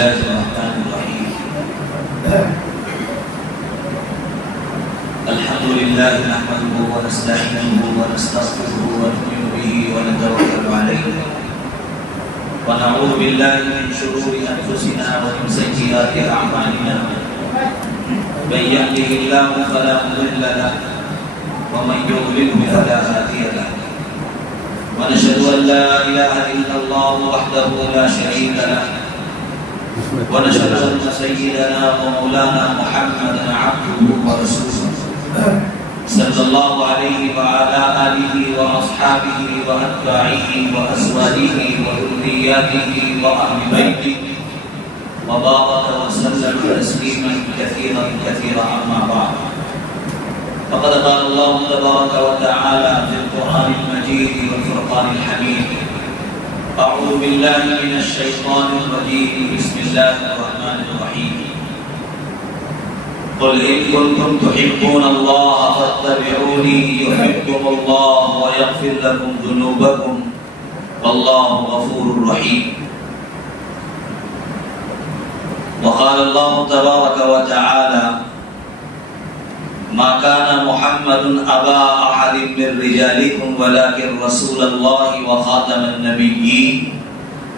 الله الرحمن الرحيم. الحمد لله نحمده ونستعينه ونستغفره ونؤمن به ونتوكل عليه ونعوذ بالله من شرور انفسنا ومن سيئات اعمالنا. من يهده الله فلا مضل له ومن يضلل فلا هادي له. ونشهد ان لا اله الا الله وحده لا شريك له ونشهد ان سيدنا ومولانا محمدا عبده ورسوله صلى الله عليه وعلى اله واصحابه واتباعه وازواجه وذرياته واهل بيته وبارك وسلم تسليما كثيرا كثيرا. اما بعد، فقد قال الله تبارك وتعالى في القرآن المجيد والفرقان الحميد: أعوذ بالله من الشيطان الرجيم، بسم الله الرحمن الرحيم. قل إن كنتم تحبون الله فاتبعوني يحبكم الله ويغفر لكم ذنوبكم والله غفور رحيم. وقال الله تبارك وتعالى: ما كان محمد أبا أحد من رجالكم ولكن رسول الله وخاتم النبيين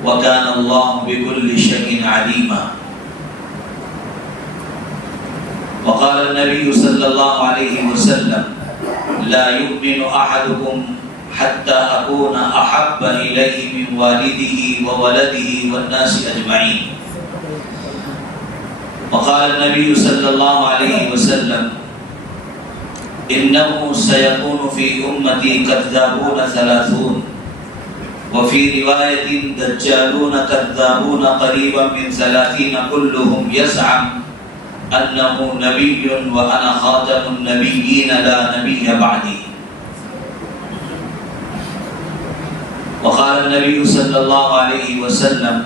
وكان الله بكل شيء عليما. وقال النبي صلى الله عليه وسلم: لا يؤمن أحدكم حتى أكون أحب إليه من والده وولده والناس أجمعين. وقال النبي صلى الله عليه وسلم: إنه سيكون في أمتي كذابون 30 وفي رواية دجالون كذابون قريبا من 30 كلهم يزعم أنه نبي وأنا خاتم النبيين لا نبي بعدي. وقال النبي صلى الله عليه وسلم: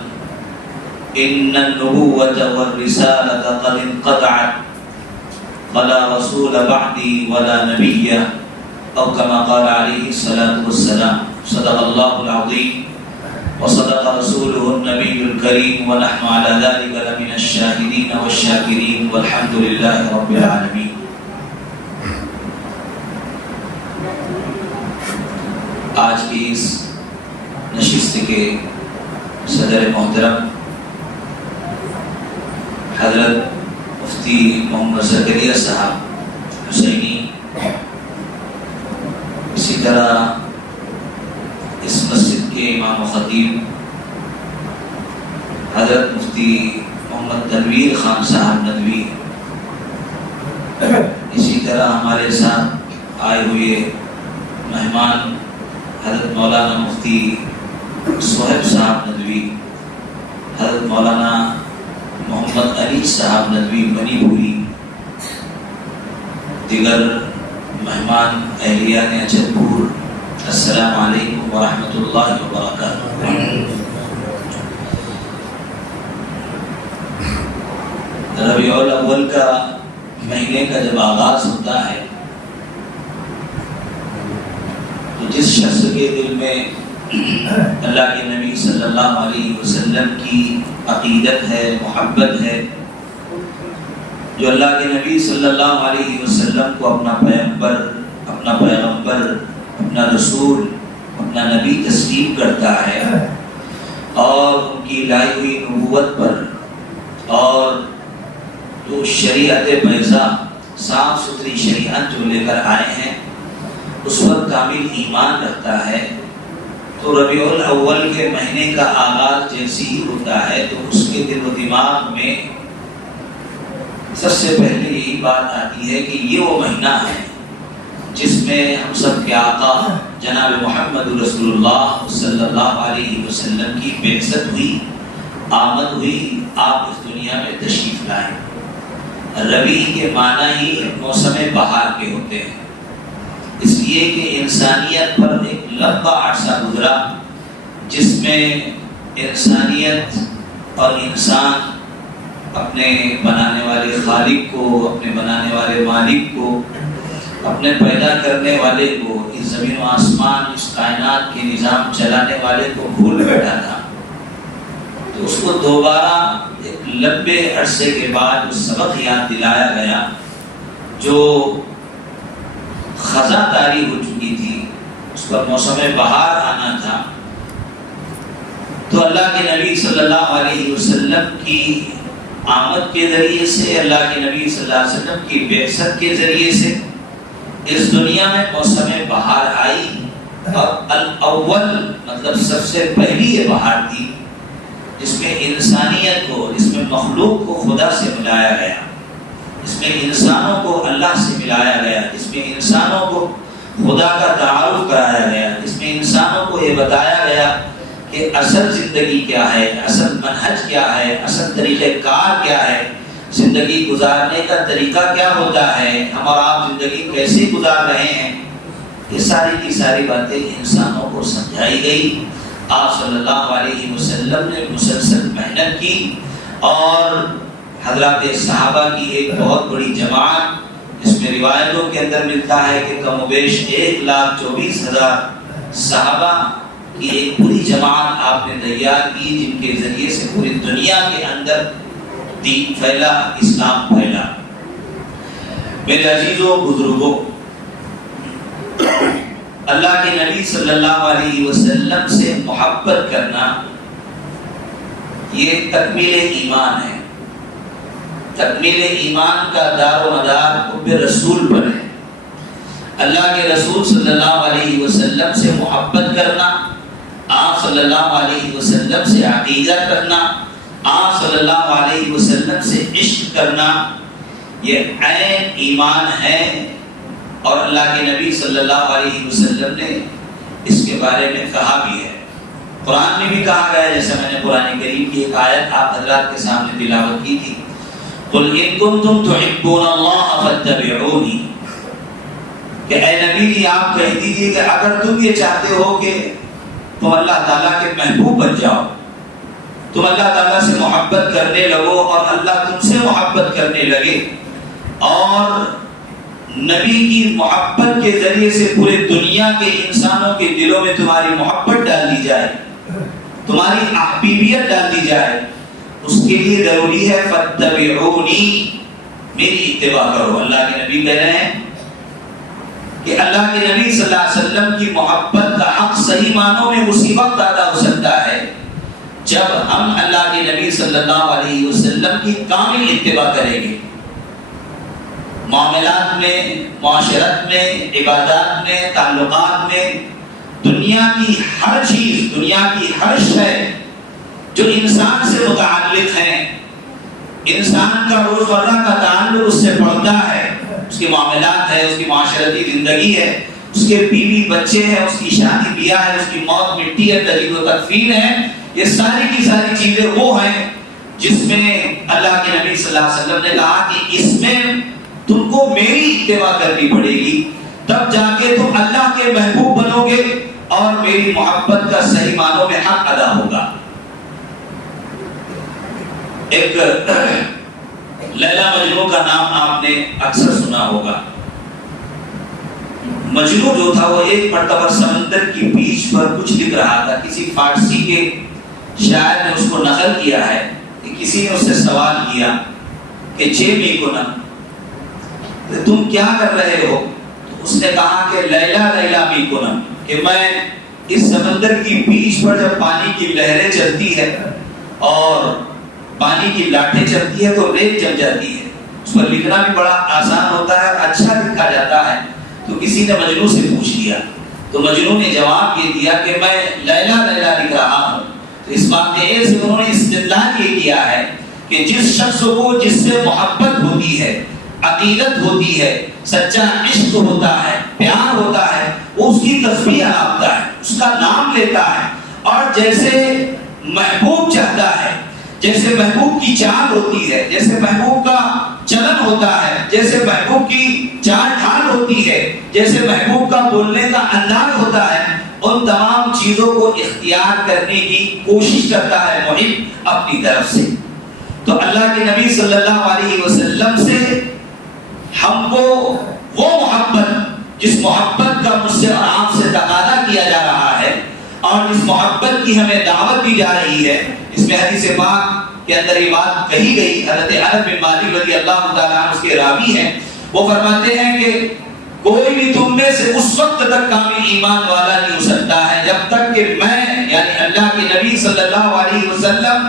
إن النبوة والرسالة قد انقطعت فلا رسول بعدي ولا نبي، أو كما قال عليه الصلاة والسلام. صدق الله العظيم وصدق رسوله النبي الكريم ونحن على ذلك لمن الشاهدين والشاكرين والحمد لله رب العالمين. آج کی اس نشست کے صدر محترم حضرت مفتی محمد زکریا صاحب حسینی، اسی طرح اس مسجد کے امام و خطیب حضرت مفتی محمد تنویر خان صاحب ندوی، اسی طرح ہمارے ساتھ آئے ہوئے مہمان حضرت مولانا مفتی صہیب صاحب ندوی، حضرت مولانا محمد علی صاحب ندوی منی پوری، دیگر مہمان اہلیان اجد پور، السلام علیکم ورحمۃ اللہ وبرکاتہ۔ ربیع الاول کا مہینے کا جب آغاز ہوتا ہے تو جس شخص کے دل میں اللہ کے نبی صلی اللہ علیہ وسلم کی عقیدت ہے، محبت ہے، جو اللہ کے نبی صلی اللہ علیہ وسلم کو اپنا پیغمبر، اپنا رسول، اپنا نبی تسلیم کرتا ہے اور ان کی لائی ہوئی نبوت پر اور جو شریعت بیضا، صاف ستھری شریعت جو لے کر آئے ہیں اس پر کامل ایمان رکھتا ہے، تو ربیع الاول کے مہینے کا آغاز جیسے ہی ہوتا ہے تو اس کے دل و دماغ میں سب سے پہلے یہی بات آتی ہے کہ یہ وہ مہینہ ہے جس میں ہم سب کے آقا جناب محمد رسول اللہ صلی اللہ علیہ وسلم کی بعثت ہوئی، آمد ہوئی، آپ اس دنیا میں تشریف لائے۔ ربیع کے معنی ہی موسم بہار کے ہوتے ہیں، اس لیے کہ انسانیت پر ایک لمبا عرصہ گزرا جس میں انسانیت اور انسان اپنے بنانے والے خالق کو، اپنے بنانے والے مالک کو، اپنے پیدا کرنے والے کو، اس زمین و آسمان، اس کائنات کے نظام چلانے والے کو بھول بیٹھا تھا۔ تو اس کو دوبارہ ایک لمبے عرصے کے بعد وہ سبق یاد دلایا گیا جو خزاں طاری ہو چکی تھی، اس پر موسم بہار آنا تھا، تو اللہ کے نبی صلی اللہ علیہ وسلم کی آمد کے ذریعے سے، اللہ کے نبی صلی اللہ علیہ وسلم کی بعثت کے ذریعے سے اس دنیا میں موسم بہار آئی، اور الاول مطلب سب سے پہلی یہ بہار تھی جس میں انسانیت کو، جس میں مخلوق کو خدا سے ملایا گیا، جس میں انسانوں کو اللہ سے ملایا گیا، جس میں انسانوں کو خدا کا تعارف کرایا گیا، جس میں انسانوں کو یہ بتایا گیا کہ اصل زندگی کیا ہے، اصل منہج کیا ہے، اصل طریقہ کار کیا ہے، زندگی گزارنے کا طریقہ کیا ہوتا ہے، ہم اور آپ زندگی کیسے گزار رہے ہیں، یہ ساری کی ساری باتیں انسانوں کو سمجھائی گئی۔ آپ صلی اللہ علیہ وسلم نے مسلسل محنت کی، اور حضرات صحابہ کی ایک بہت بڑی جماعت، جس میں روایتوں کے اندر ملتا ہے کہ کم و بیش 1,24,000 صحابہ کی ایک پوری جماعت آپ نے تیار کی، جن کے ذریعے سے پوری دنیا کے اندر دین پھیلا، اسلام پھیلا۔ میرے عزیزوں بزرگوں، اللہ کے نبی صلی اللہ علیہ وسلم سے محبت کرنا یہ تکمیل ایمان ہے۔ تکمیل ایمان کا دار و مدار حب رسول پر ہے۔ اللہ کے رسول صلی اللہ علیہ وسلم سے محبت کرنا، آپ صلی اللہ علیہ وسلم سے عقیدہ کرنا، آپ صلی اللہ علیہ وسلم سے عشق کرنا، یہ عین ایمان ہے۔ اور اللہ کے نبی صلی اللہ علیہ وسلم نے اس کے بارے میں کہا بھی ہے، قرآن میں بھی کہا گیا ہے، جیسے میں نے قرآن کریم کی ایک آیت آپ حضرات کے سامنے تلاوت کی تھی، قُلْ إِن كُنتُمْ تُحِبُّونَ اللَّهَ فَاتَّبِعُونِي، کہ اے نبی جی آپ کہہ دیجئے کہ اگر تم یہ چاہتے ہو کہ تم اللہ تعالیٰ کے محبوب بن جاؤ، تم اللہ تعالیٰ سے محبت کرنے لگو اور اللہ تم سے محبت کرنے لگے، اور نبی کی محبت کے ذریعے سے پورے دنیا کے انسانوں کے دلوں میں تمہاری محبت ڈال دی جائے، تمہاری حبیبیت ڈال دی جائے، اس کے لیے ضروری ہے فَاتَّبِعُونِي، میری اتباع کرو۔ اللہ کے نبی کہہ رہے ہیں کہ اللہ کے نبی صلی اللہ علیہ وسلم کی محبت کا حق صحیح معنوں میں اسی وقت ادا ہو سکتا ہے جب ہم اللہ کے نبی صلی اللہ علیہ وسلم کی کامل اتباع کریں گے، معاملات میں، معاشرت میں، عبادات میں، تعلقات میں، دنیا کی ہر چیز، دنیا کی ہر شے جو انسان سے متعلق ہے، انسان کا روزمرہ کا تعلق اس سے پڑتا ہے، اس کے معاملات ہے، اس کی معاشرتی زندگی ہے، اس کے بیوی بچے ہیں، اس کی شادی بیاہ ہے، اس کی موت مٹی ہے، تجدید و تدفین ہے، یہ ساری کی ساری چیزیں وہ ہیں جس میں اللہ کے نبی صلی اللہ علیہ وسلم نے کہا کہ اس میں تم کو میری اتباع کرنی پڑے گی، تب جا کے تم اللہ کے محبوب بنو گے اور میری محبت کا صحیح معنوں میں حق ادا ہوگا۔ ایک لیلا مجنون کا نام آپ نے اکثر سنا ہوگا۔ مجنون جو تھا وہ ایک مرتبہ سمندر کی بیچ پر کچھ لکھ رہا تھا، کسی فارسی کے شاعر نے اس کو نقل کیا ہے کہ کسی نے اس سے سوال کیا کہ چے می کنم، تم کیا کر رہے ہو؟ تو اس نے کہا کہ لیلا لیلا می کنم، کہ میں اس سمندر کی بیچ پر جب پانی کی لہریں چلتی ہے اور پانی کی لاٹھیں چلتی ہے تو ریت جم جاتی ہے، اس پر لکھنا بھی بڑا آسان ہوتا ہے اور اچھا لکھا جاتا ہے۔ تو کسی نے مجنون سے پوچھ لیا، تو مجنون نے جواب یہ دیا کہ میں لیلا لیلا لکھ رہا ہوں۔ تو اس واقعے سے انہوں نے استدلال یہ کیا ہے کہ جس شخص کو جس سے محبت ہوتی ہے، عقیدت ہوتی ہے، سچا عشق ہوتا ہے، پیار ہوتا ہے، وہ اس کی تسبیح آپتا ہے، اس کا نام لیتا ہے، اور جیسے محبوب چاہتا ہے، جیسے محبوب کی چال ہوتی ہے، جیسے محبوب کا چلن ہوتا ہے، جیسے محبوب کی چال ڈھال ہوتی ہے، جیسے محبوب کا بولنے کا انداز ہوتا ہے، ان تمام چیزوں کو اختیار کرنے کی کوشش کرتا ہے محب اپنی طرف سے۔ تو اللہ کے نبی صلی اللہ علیہ وسلم سے ہم کو وہ محبت، جس محبت کا مجھ سے اور آپ سے تقاضا کیا جا رہا ہے اور جس محبت کی ہمیں دعوت دی جا رہی ہے، اس میں حدیث پاک کے اندر یہ بات کہی گئی. حضرت انس بن مالک رضی اللہ تعالیٰ عنہ اس کے راوی ہیں, وہ فرماتے ہیں کہ کوئی بھی تم میں سے اس وقت تک کامل ایمان والا نہیں ہو سکتا ہے جب تک کہ میں یعنی اللہ کے نبی صلی اللہ علیہ وسلم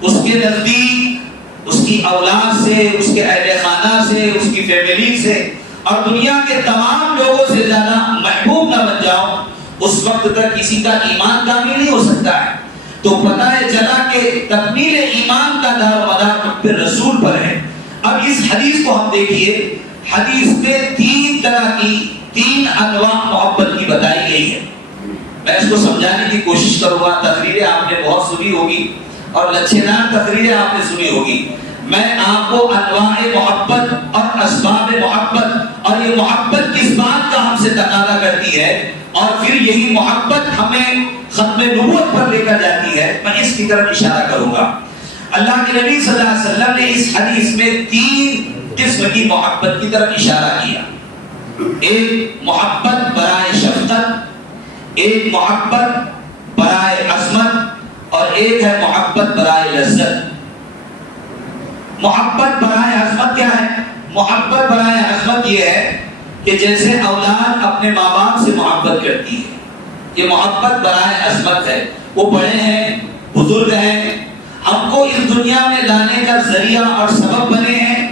اس کے نزدیک اس کی اولاد سے, اس کے اہل خانہ سے, اس کی فیملی سے اور دنیا کے تمام لوگوں سے زیادہ محبوب نہ بن جاؤں, اس وقت تک کسی کا ایمان کامل نہیں ہو سکتا ہے. تو پتہ ہے چلا کہ تکمیل ایمان کا دار و مدار پھر رسول پر ہے. اب اس حدیث کو ہم دیکھیے, حدیث میں 3 طرح کی 3 انواع محبت کی بتائی گئی ہے. میں اس کو سمجھانے کی کوشش کروں گا. تقریریں آپ نے بہت سنی ہوگی اور لچھے دار تقریریں آپ نے سنی ہوگی. میں آپ کو انواع محبت اور اسباب محبت اور یہ محبت کس بات کا ہم سے تقاضا کرتی ہے اور پھر یہی محبت ہمیں ختم نبوت پر لے کر جاتی ہے, میں اس کی طرف اشارہ کروں گا. اللہ کے نبی صلی اللہ علیہ وسلم نے اس حدیث میں 3 قسم کی محبت کی طرف اشارہ کیا. ایک محبت برائے شفقت, ایک محبت برائے عظمت اور ایک ہے محبت برائے لذت. محبت برائے عظمت کیا ہے؟ محبت برائے عظمت یہ ہے کہ جیسے اولاد اپنے ماں باپ سے محبت کرتی ہے, یہ محبت برائے عظمت ہے. وہ بڑے ہیں, بزرگ ہیں, ہم کو اس دنیا میں لانے کا ذریعہ اور سبب بنے ہیں,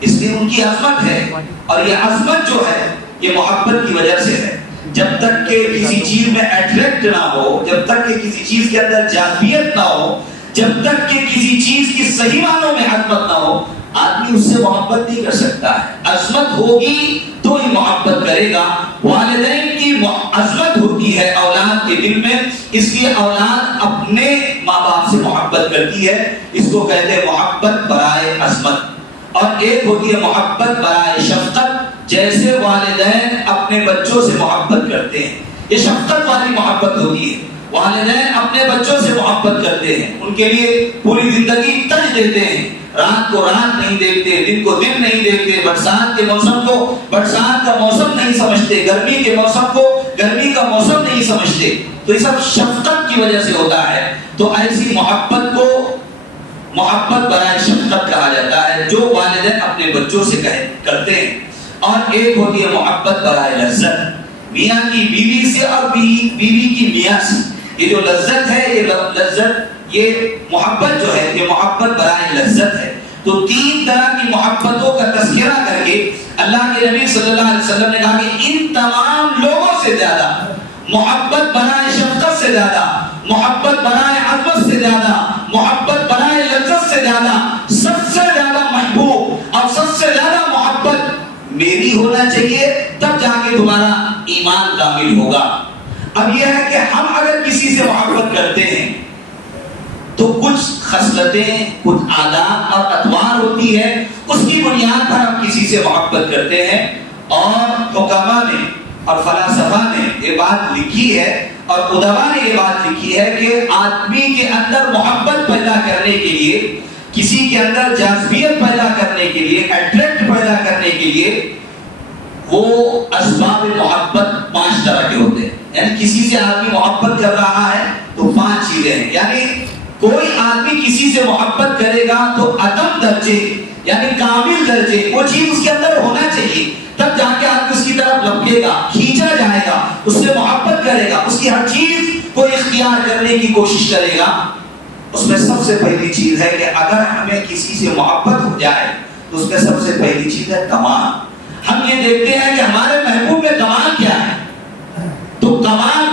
اس لیے ان کی عظمت ہے. اور یہ عظمت جو ہے یہ محبت کی وجہ سے ہے. جب تک کہ کسی چیز میں اٹریکٹ نہ ہو, جب تک کہ کسی چیز کے اندر جاذبیت نہ ہو, جب تک کہ کسی چیز کی صحیح معنوں میں عظمت نہ ہو, آدمی اس سے محبت نہیں کر سکتا ہے. عظمت ہوگی تو ہی محبت کرے گا. والدین کی عظمت ہوتی ہے اولاد کے دل میں, اس لیے اولاد اپنے ماں باپ سے محبت کرتی ہے. اس کو کہتے ہیں محبت برائے عظمت. اور ایک ہوتی ہے محبت برائے شفقت, جیسے والدین اپنے بچوں سے محبت کرتے ہیں, یہ شفقت والی محبت ہوتی ہے. والدین اپنے بچوں سے محبت کرتے ہیں, ان کے لیے پوری زندگی ترج دیتے ہیں, رات کو رات نہیں دیکھتے, دن کو دن نہیں دیکھتے, برسات کے موسم کو برسات کا موسم نہیں سمجھتے, گرمی کے موسم کو گرمی کا موسم نہیں سمجھتے. تو یہ سب شفقت کی وجہ سے ہوتا ہے. تو ایسی محبت کو محبت برائے شفقت کہا جاتا ہے, جو والدین اپنے بچوں سے کرتے ہیں. اور ایک ہوتی ہے محبت برائے لذت, میاں کی بیوی سے اور بیوی کی میاں سے. یہ جو لذت ہے, یہ لذت, یہ محبت جو ہے یہ محبت برائے لذت ہے. تو 3 طرح کی محبتوں کا تذکرہ کر کے اللہ کے نبی صلی اللہ علیہ وسلم نے کہا کہ ان تمام لوگوں سے زیادہ محبت برائے شفقت سے زیادہ, محبت برائے عظمت سے زیادہ, محبت برائے لذت سے زیادہ, سب سے زیادہ محبوب اور سب سے زیادہ محبت میری ہونا چاہیے, تب جا کے تمہارا ایمان کامل ہوگا. اب یہ ہے کہ ہم اگر کسی سے محبت کرتے ہیں تو کچھ خصلتیں, کچھ عادات اور اطوار ہوتی ہے, اس کی بنیاد پر ہم کسی سے محبت کرتے ہیں. اور حکماء نے اور فلاسفہ نے یہ بات لکھی ہے اور ادبا نے یہ بات لکھی ہے کہ آدمی کے اندر محبت پیدا کرنے کے لیے, کسی کے اندر جاذبیت پیدا کرنے کے لیے, اٹریکٹ پیدا کرنے کے لیے وہ اسباب محبت 5 طرح کے ہوتے ہیں. یعنی کسی سے آدمی محبت کر رہا ہے تو 5 چیزیں ہیں. یعنی کوئی آدمی کسی سے محبت کرے گا تو عدم درجے یعنی کامل درجے وہ چیز اس کے اندر ہونا چاہیے, تب جا کے آدمی اس کی طرف لپکے گا, کھینچا جائے گا, اس سے محبت کرے گا, اس کی ہر چیز کو اختیار کرنے کی کوشش کرے گا. اس میں سب سے پہلی چیز ہے کہ اگر ہمیں کسی سے محبت ہو جائے تو اس میں سب سے پہلی چیز ہے کمال. ہم یہ دیکھتے ہیں کہ ہمارے محبوب میں کمال کیا ہے, تو کمال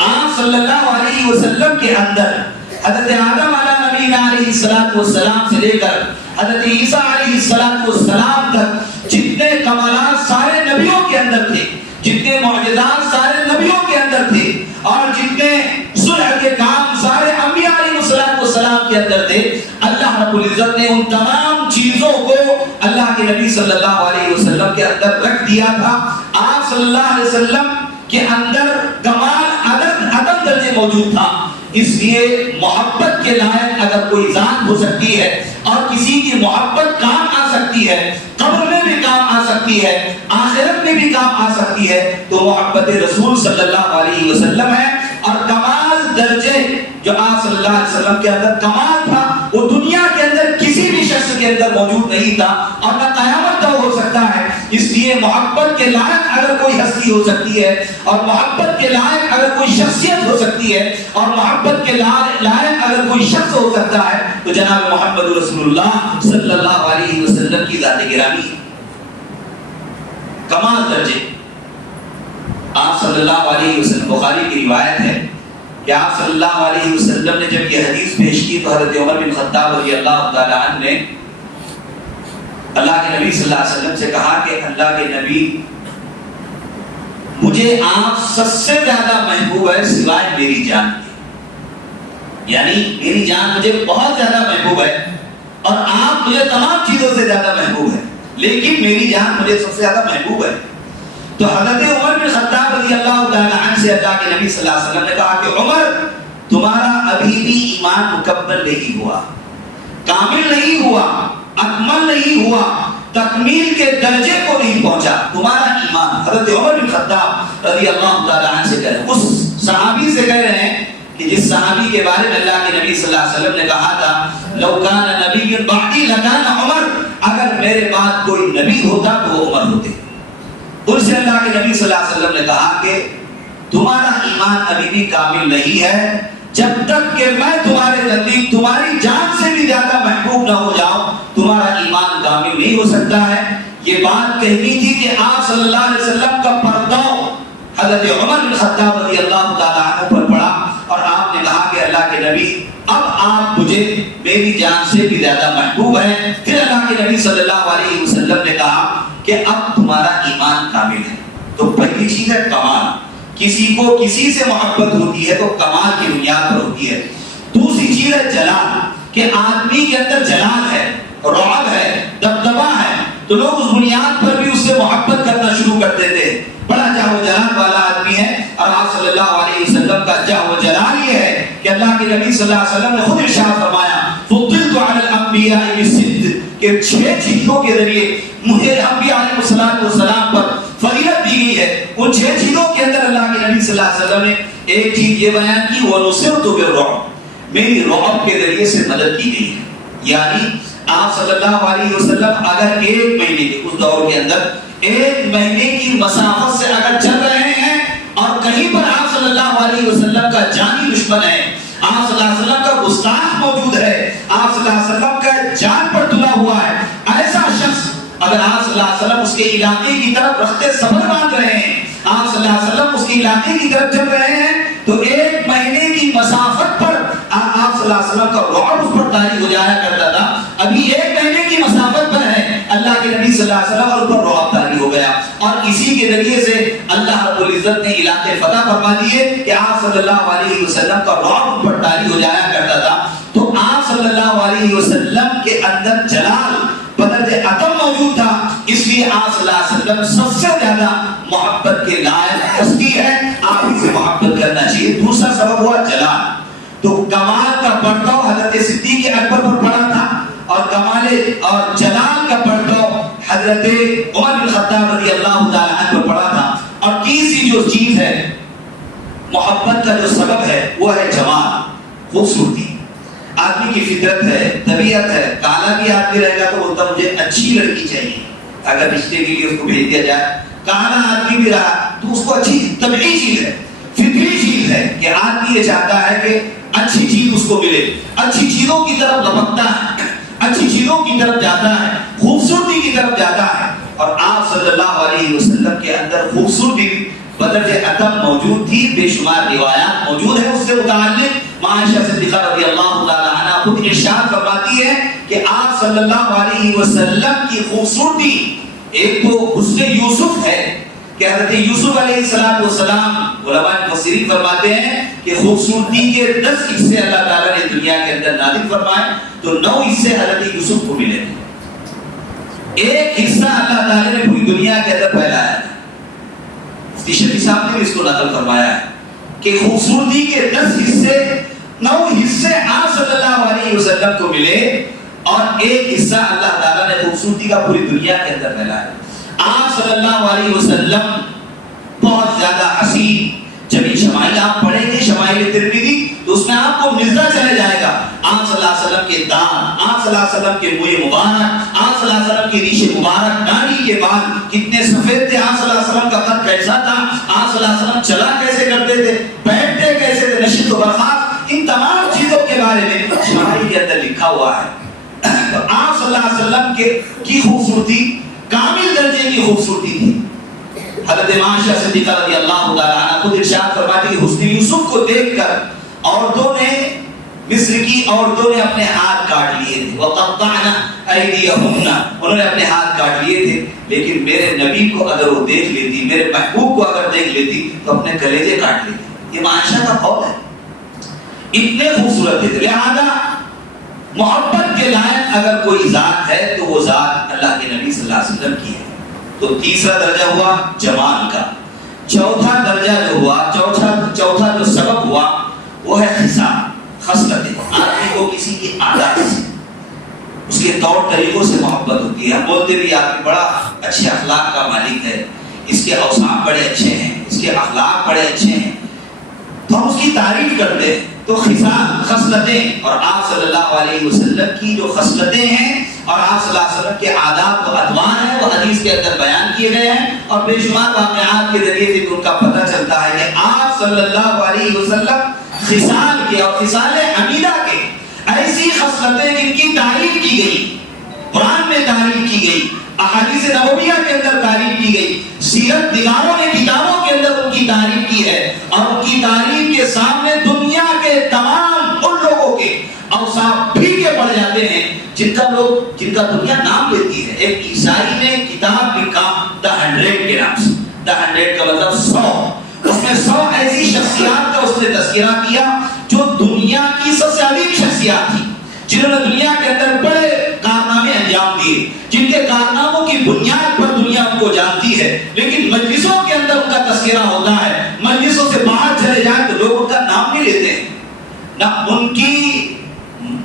آپ صلی اللہ علیہ وسلم کے اندر حضرت آدم علیہ السلام سے لے کر حضرت عیسیٰ علیہ السلام تک جتنے کمالات سارے نبیوں کے اندر تھے, جتنے معجزات سارے نبیوں کے اندر تھے, اور جتنے صلح کے کام سارے انبیاء علیہ السلام کے اندر تھے, اللہ رب العزت نے ان تمام چیزوں کو اللہ کے نبی صلی اللہ علیہ وسلم کے اندر رکھ دیا تھا. آپ صلی اللہ علیہ وسلم کے اندر کمال عدم درجے موجود تھا. اس لیے محبت کے لائق اگر کوئی ذات ہو سکتی ہے اور کسی کی محبت کام آ سکتی ہے, قبر میں بھی کام آ سکتی ہے, آخرت میں بھی کام آ سکتی ہے, تو محبت رسول صلی اللہ علیہ وسلم ہے. اور کمال درجے جو آپ صلی اللہ علیہ وسلم کے اندر کمال تھا وہ دنیا کے اندر کسی بھی شخص کے اندر موجود نہیں تھا اور نہ قیامت تک ہو سکتا ہے. اس لیے محبت کے لائق اگر کوئی ہستی ہو سکتی ہے اور محبت کے لائق اگر کوئی شخصیت ہو سکتی ہے اور محبت کے لائق اگر کوئی شخص ہو سکتا ہے تو جناب محمد رسول اللہ صلی اللہ علیہ وسلم کی ذات گرامی ہے. کمال درجے. آپ صلی اللہ علیہ وسلم، بخاری کی روایت ہے کہ آپ صلی اللہ علیہ وسلم نے جب یہ حدیث پیش کی تو حضرت عمر بن خطاب رضی اللہ تعالی عنہ نے اللہ کے نبی صلی اللہ علیہ وسلم سے کہا کہ اللہ کے نبی، مجھے آپ سب سے زیادہ محبوب ہے سوائے میری جان کے. یعنی میری جان مجھے بہت زیادہ محبوب ہے اور آپ مجھے تمام چیزوں سے زیادہ محبوب ہے، لیکن میری جان مجھے سب سے زیادہ محبوب ہے. تو حضرت عمر بن خطاب رضی اللہ تعالی عنہ سے اللہ کے نبی صلی اللہ علیہ وسلم نے کہا کہ عمر، تمہارا ابھی بھی ایمان مکمل نہیں ہوا، کامل نہیں ہوا، اکمل نہیں ہوا، تکمیل کے درجے کو نہیں پہنچا تمہارا ایمان. حضرت عمر بن خطاب رضی اللہ تعالی عنہ سے کہہ رہے ہیں، اس صحابی سے کہہ رہے ہیں کہ جس صحابی کے بارے میں اللہ کے نبی صلی اللہ علیہ وسلم نے کہا تھا لو کان نبی بعدی لکان عمر، اگر میرے بعد کوئی نبی ہوتا تو وہ عمر ہوتے. ان سے اللہ کے نبی صلی اللہ علیہ وسلم نے کہا کہ تمہارا ایمان ابھی بھی کامل نہیں ہے جب تک کہ میں تمہارے نزدیک تمہاری جان سے بھی زیادہ محبوب نہ ہو جاؤں، تمہارا ایمان کامل نہیں ہو سکتا ہے. یہ بات کہنی تھی کہ آپ صلی اللہ علیہ وسلم کا پردہ حضرت عمر بن خطاب رضی اللہ تعالی عنہ پر پڑا اور آپ نے کہا کہ اللہ کے نبی، اب آپ مجھے میری جان سے بھی زیادہ محبوب ہیں. پھر اللہ کے نبی صلی اللہ علیہ وسلم نے کہا کہ اب تمہارا ایمان کامل ہے. تو پہلی چیز ہے کمال. کسی کو کسی سے محبت ہوتی ہے تو کمال کی بنیاد پر ہوتی ہے. دوسری چیز ہے جلال، کہ آدمی کے اندر جلال ہے، رعب ہے، دبدبا ہے، تو لوگ اس بنیاد پر بھی اس سے محبت کرنا شروع کر دیتے ہیں. بڑا جاہ و جلال والا آدمی ہے. اور آپ صلی اللہ علیہ وسلم کا جاہ و جلال یہ ہے کہ اللہ کے نبی صلی اللہ علیہ وسلم نے خود ارشاد فرمایا فضلت علی الانبیاء بست، کہ 6 چیزوں کے ذریعے مجھے انبیاء علیہ السلام پر فضیلت دی گئی ہے. ان 6 چیزوں کے اندر اللہ کے نبی صلی اللہ علیہ وسلم نے ایک چیز یہ بیان کی وَنُصِرْتُ بِالرُّعْبِ، میری رعب کے ذریعے سے مدد کی گئی ہے. یعنی آپ صلی اللہ علیہ وسلم اگر ایک مہینے کے اس دور کے اندر 1 مہینے کی مسافت سے اگر چل رہے ہیں اور کہیں پر آپ صلی اللہ علیہ وسلم کا جانی دشمن ہے، آپ صلی اللہ علیہ وسلم کا گستاخ موجود ہے، آپ صلی اللہ علیہ وسلم کا جان پر تلا ہوا ہے، ایسا شخص اگر آپ صلی اللہ علیہ وسلم اس کے علاقے کی طرف رخت صبر باندھ رہے ہیں، آپ صلی اللہ علیہ وسلم اس کے علاقے کی طرف چل رہے ہیں، تو 1 مہینے کی مسافت پر آپ صلی اللہ علیہ وسلم کا رعب اس پر طاری ہو جایا کرتا تھا. ابھی 1 مہینے کی مسافت پر ہے، اللہ کے نبی صلی اللہ علیہ وسلم اور اس پر رعب طاری ہو گیا. اور اسی کے ذریعے سے اللہ رب العزت نے علاقے فتح فرما دیے کہ آپ صلی اللہ علیہ وسلم کا رعب اس پر طاری ہو جایا کرتا تھا. تو آپ صلی اللہ علیہ وسلم کے اندر جلال بدرجہ عدم موجود تھا، اس لیے آپ صلی اللہ علیہ وسلم سب سے زیادہ محبت کے لائق ہستی ہے، آپ ہی سے محبت کرنا چاہیے. دوسرا سبب ہوا جلال. تو کمال کا پردہ حضرت صدیق اکبر پر پڑا تھا اور کمال اور جلال کا پردہ حضرت عمر بن خطاب رضی اللہ تعالی عنہ پر پڑا تھا. اور تیسری جو چیز ہے محبت کا جو سبب ہے وہ ہے جمال، خوبصورتی. آدمی کی فطرت ہے، طبیعت ہے. کالا بھی آدمی رہے گا تو بولتا مجھے اچھی لڑکی چاہیے، اگر رشتے کے لیے اس کو بھیج دیا جائے. کالا آدمی بھی رہا تو اس کو اچھی طبیعی چیز ہے، فطری چیز ہے کہ آدمی یہ چاہتا ہے کہ اچھی چیز اس کو ملے، اچھی چیزوں کی طرف لپکتا ہے، اچھی چیزوں کی طرف جاتا ہے، خوبصورتی کی طرف جاتا ہے. اور آپ صلی اللہ علیہ وسلم کے اندر خوبصورتی بدرجہ عدم موجود تھی. بے شمار روایات موجود ہیں اس سے متعلق. عائشہ صدیقہ رضی اللہ تعالی عنہا خود ارشاد فرماتی ہے کہ آپ صلی اللہ علیہ وسلم کی خوبصورتی ایک تو حسن یوسف ہے کہ حضرت یوسف علیہ السلام، علماء مفسرین فرماتے ہیں کہ خوبصورتی کے 10 حصے اللہ تعالیٰ نے دنیا کے اندر نازل فرمائے تو 9 حصے حضرت یوسف کو ملے. ایک حصہ اللہ تعالیٰ نے پوری دنیا کے اندر پھیلایا ہے. مفتی شفیع صاحب نے بھی اس کو نقل فرمایا ہے کہ خوبصورتی کے 10 حصے 9 حصے آپ صلی اللہ علیہ وسلم کو ملے اور ایک حصہ اللہ تعالیٰ نے خوبصورتی کا پوری دنیا کے اندر پھیلایا. آپ صلی اللہ علیہ وسلم بہت زیادہ حسین. جب یہ شمائل آپ پڑھیں گے، شمائل ترمذی چلا جائے گا آپ صلی اللہ علیہ وسلم کے دانت، آپ صلی اللہ علیہ وسلم کے منہ مبارک، آپ صلی اللہ علیہ وسلم کی ریش مبارک، داڑھی کے بال کتنے سفید تھے، آپ صلی اللہ علیہ وسلم کا قد کیسا تھا، آپ صلی اللہ علیہ وسلم چلا کیسے کرتے تھے، بیٹھتے کیسے تھے، نشست و برخاست، ان تمام چیزوں کے بارے میں شمائل کے اندر لکھا ہوا ہے۔ تو آپ صلی اللہ علیہ وسلم کی خوبصورتی کامل درجے کی خوبصورتی تھی۔ حضرت عائشہ صدیقہ رضی اللہ تعالیٰ عنہ خود ارشاد فرماتی کہ حسن یوسف کو دیکھ کر عورتوں نے، مصر کی عورتوں نے اپنے ہاتھ کاٹ لیے تھے، وَقَطَّعْنَ أَيْدِيَهُنَّ، انہوں نے اپنے ہاتھ کاٹ لیے تھے، لیکن میرے نبی کو اگر وہ دیکھ لیتی، میرے محبوب کو اگر دیکھ لیتی تو اپنے کلیجے کاٹ لیتی۔ یہ عائشہ کا قول ہے، اتنے خوبصورت تھے۔ لہذا محبت کے لائق اگر کوئی ذات ہے تو وہ ذات اللہ کے نبی صلی اللہ علیہ وسلم کی ہے۔ تو تیسرا درجہ ہوا جمال کا۔ چوتھا درجہ جو ہوا، چوتھا جو سبب ہوا وہ ہے خصال، خصلتیں۔ آدمی کو کسی کی عادات سے، اس کے طور طریقوں سے محبت ہوتی ہے۔ ہم بولتے بھی آدمی بڑا اچھے اخلاق کا مالک ہے، اس کے اوصاف بڑے اچھے ہیں، اس کے اخلاق بڑے اچھے ہیں، تو ہم اس کی تعریف کرتے ہیں۔ تو خصال، خصلتیں، اور آپ صلی اللہ علیہ وسلم کی جو خصلتیں ہیں اور آپ صلی اللہ علیہ وسلم کے آداب و ادوار ہیں وہ حدیث کے اندر بیان کیے گئے ہیں، اور بے شمار واقعات کے ذریعے سے ان کا پتہ چلتا ہے کہ آپ صلی اللہ علیہ وسلم خصال کے اور خصال حمیدہ کے، ایسی خصلتیں جن کی تعریف کی گئی، قرآن میں تعریف کی گئی، احادیث نبویہ کے اندر تعریف کی گئی، سیرت نگاروں نے کتابوں کے اندر ان کی تعریف کی ہے، اور ان کی تعریف کے سامنے دنیا کے تمام ان لوگوں کے اوصاف پھیکے پڑ جاتے ہیں جن کا دنیا نام لیتی ہے۔ ایک عیسائی نے کتاب لکھا دا 100 کے نام سے، دا 100 کا مطلب 100، اس میں 100 ایسی شخصیات کا اس نے تذکرہ کیا جو دنیا کی سب سے عظیم شخصیات تھی، جنہوں نے دنیا کے اندر بڑے کارنامے انجام دیے، جن کے کارناموں کی بنیاد پر دنیا ان کو جانتی ہے، لیکن مجلسوں کے اندر ان کا تذکرہ ہوتا ہے، مجلسوں سے باہر چلے جائیں تو لوگ ان کا نام نہیں لیتے ہیں، نہ ان کی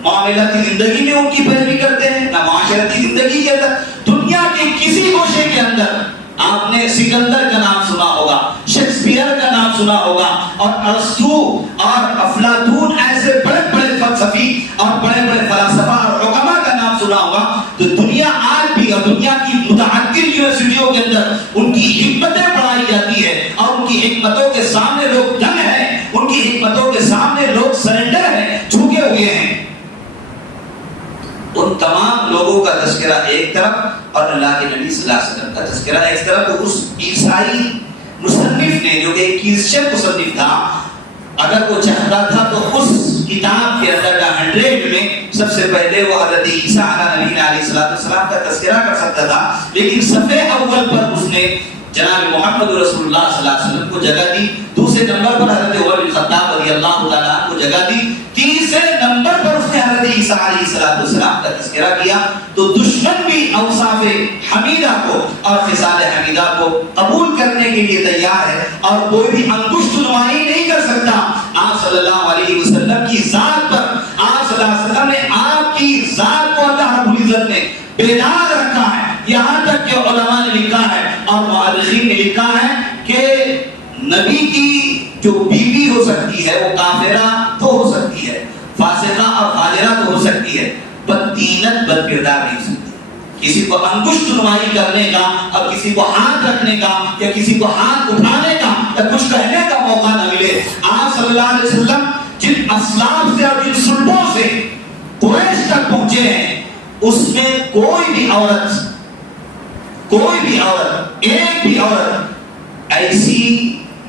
معاملاتی زندگی میں ان کی پیروی کرتے ہیں، نہ معاشرتی زندگی کے اندر۔ دنیا کے کسی گوشے کے اندر آپ نے سکندر کا نام سنا ہوگا، شیکسپیئر کا نام سنا ہوگا، اور ارسطو اور افلاطون ایسے بڑے بڑے فلسفی اور بڑے بڑے فلاسفہ اور حکما کا نام سنا ہوگا۔ تو دنیا آج بھی، اور دنیا کی متعدد یونیورسٹیوں کے اندر ان کی حکمتیں پڑھائی جاتی ہے، اور ان کی حکمتوں کے سامنے لوگ دنگ ہیں، ان کی حکمتوں کے سامنے لوگ سرنڈر ہیں، جھکے ہوئے ہیں۔ ان تمام لوگوں کا تذکرہ ایک طرف اور اللہ کے نبی صلی اللہ علیہ وسلم کا تذکرہ ایک طرف۔ تو اس عیسائی مصنف نے، جو کہ ایک کرسچن مصنف تھا، اگر وہ چاہتا تھا تو اس کتاب کے اندر 100 میں سب سے پہلے وہ حضرت عیسیٰ علیہ نبی علیہ السلام کا تذکرہ کر سکتا تھا، لیکن صفحے اول پر اس نے جناب محمد رسول اللہ صلی اللہ علیہ وسلم کو جگہ دی، دوسرے نمبر پر حضرت عمر بن خطاب رضی اللہ تعالیٰ عنہ کو جگہ دی، تیسرے نمبر پر اس نے حضرت عیسیٰ علیہ السلام کا تذکرہ کیا۔ تو دشمن بھی اوصاف حمیدہ کو اور خصال حمیدہ کو قبول کرنے کے لیے تیار ہے، اور کوئی بھی انگشت نمائی نہیں کر سکتا آپ صلی اللہ علیہ وسلم کی ذات پر۔ آپ صلی اللہ علیہ وسلم نے آپ کی ذات کو اللہ رب العزت نے بیدار رکھا ہے، یہاں تک کہ علماء نے لکھا ہے اور مؤرخین نے لکھا ہے کہ نبی کی جو بیوی ہو سکتی ہے وہ کافرہ تو ہو سکتی ہے، فاسقہ اور فاجرہ تو ہو سکتی ہے، بددینت بد کردار نہیں ہو سکتی۔ کسی کو انگشت نمائی کرنے کا اور کسی کو ہاتھ رکھنے کا یا کسی کو ہاتھ اٹھانے کا یا کچھ کہنے کا موقع نہ ملے۔ آپ صلی اللہ علیہ وسلم جن اسلاف سے اور جن سلطوں سے قریش تک پہنچے ہیں، اس میں کوئی بھی عورت، ایک بھی عورت ایسی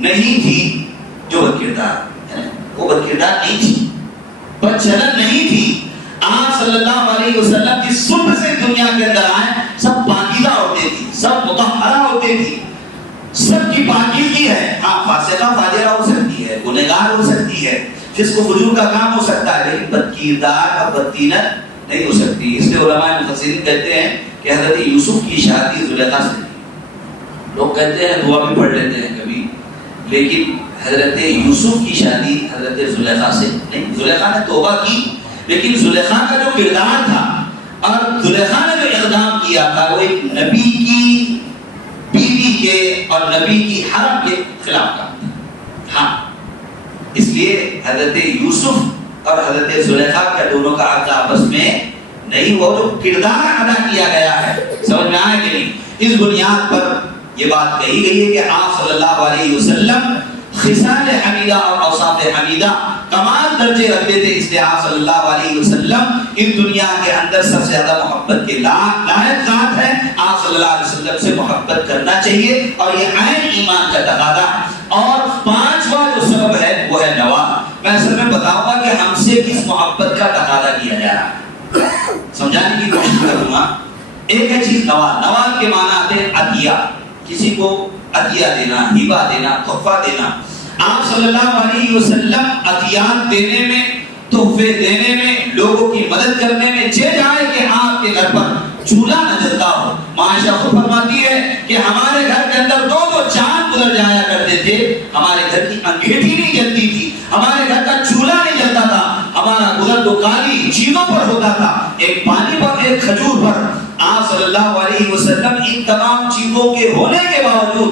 نہیں تھی جو بدکردار، وہ بدکردار نہیں تھی، بدچلن نہیں تھی۔ آپ صلی اللہ علیہ وسلم جس صبح سے دنیا کے اندر آئے سب پاکیزہ ہوتے تھی، سب مطہرہ ہوتے تھی، سب کی پاکیزگی ہے۔ ہاں فاسقہ فاجرہ ہو سکتی ہے، گنہگار ہو سکتی ہے، جس کو فجور کا کام ہو سکتا ہے، لیکن بدکردار اور بددینت نہیں ہو سکتی۔ اس لیے علماء مفسرین کہتے ہیں کہ حضرت یوسف کی شادی زلیخا سے نہیں۔ لوگ کہتے ہیں دعا بھی پڑھ لیتے ہیں کبھی، لیکن حضرت یوسف کی شادی حضرت زلیخا سے نہیں۔ زلیخا نے توبہ کی، لیکن زلیخا کا جو کردار تھا اور زلیخا نے جو اقدام کیا تھا وہ ایک نبی کی بیوی کے اور نبی کی حرم کے خلاف کام تھا۔ ہاں، اس لیے حضرت یوسف اور حضرت زلیخا کا دونوں کا آپس میں نہیں، وہ جو کردار ادا کیا گیا ہے، سمجھ میں آئے کہ نہیں؟ اس بنیاد پر یہ بات کہی گئی ہے کہ آپ صلی اللہ علیہ وسلم خصال حمیدہ اور اوصاف حمیدہ کمال درجے رکھتے تھے، اس لیے آپ صلی اللہ علیہ وسلم اس دنیا کے اندر سب سے زیادہ محبت کے لائق ذات ہے۔ آپ صلی اللہ علیہ وسلم سے محبت کرنا چاہیے اور یہ عین ایمان کا تقاضا ہے۔ اور پانچواں جو سبب ہے وہ ہے نوا۔ میں اصل میں بتاؤں گا کہ ہم سے کس محبت کا تقاضا کیا جا رہا ہے، سمجھانے کی کوشش کروں گا۔ ایک ہے چیز نوا۔ نوا کے معنی آتے ہیں عطیہ، کسی کو عطیہ دینا، ہبہ دینا، تحفہ دینا۔ آپ صلی اللہ علیہ وسلم عطیات دینے میں، تحفے دینے میں، لوگوں کی مدد کرنے میں، جائے کہ آپ کے گھر پر چولہا نہ جلتا ہو۔ معاشہ خود فرماتی ہے کہ ہمارے گھر کے اندر دو چاند گزر جایا کرتے تھے، ہمارے گھر کی انگیٹھی نہیں جلتی تھی، ہمارے گھر کا چولہا نہیں جلتا تھا، ہمارا گزر دو کالی چیزوں پر ہوتا تھا، ایک پانی پر، ایک کھجور پر۔ آپ صلی اللہ علیہ وسلم ان تمام چیزوں کے ہونے کے باوجود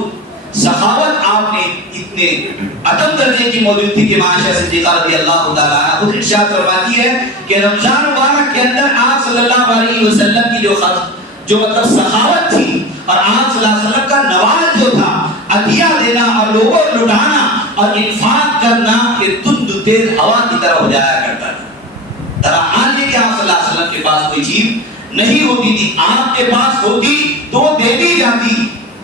سخاوت آپ نے اتنے عدم درجے کی موجود تھی کہ معاشہ صدیقہ رضی اللہ تعالیٰ عنہ خود ارشاد فرماتی ہے کہ رمضان مبارک کے اندر آپ صلی اللہ علیہ وسلم کی جو مطلب سخاوت تھی اور آپ صلی اللہ علیہ وسلم کا نواز جو تھا، عطیہ دینا اور لوگوں لٹانا اور انفاق کرنا، یہ تند تیز ہوا کی طرح ہو جایا کرتا تھا۔ طرح آج کہ آپ صلی اللہ علیہ وسلم کے پاس کوئی چیز نہیں ہوتی تھی، آپ کے پاس ہوتی تو دے دی جاتی،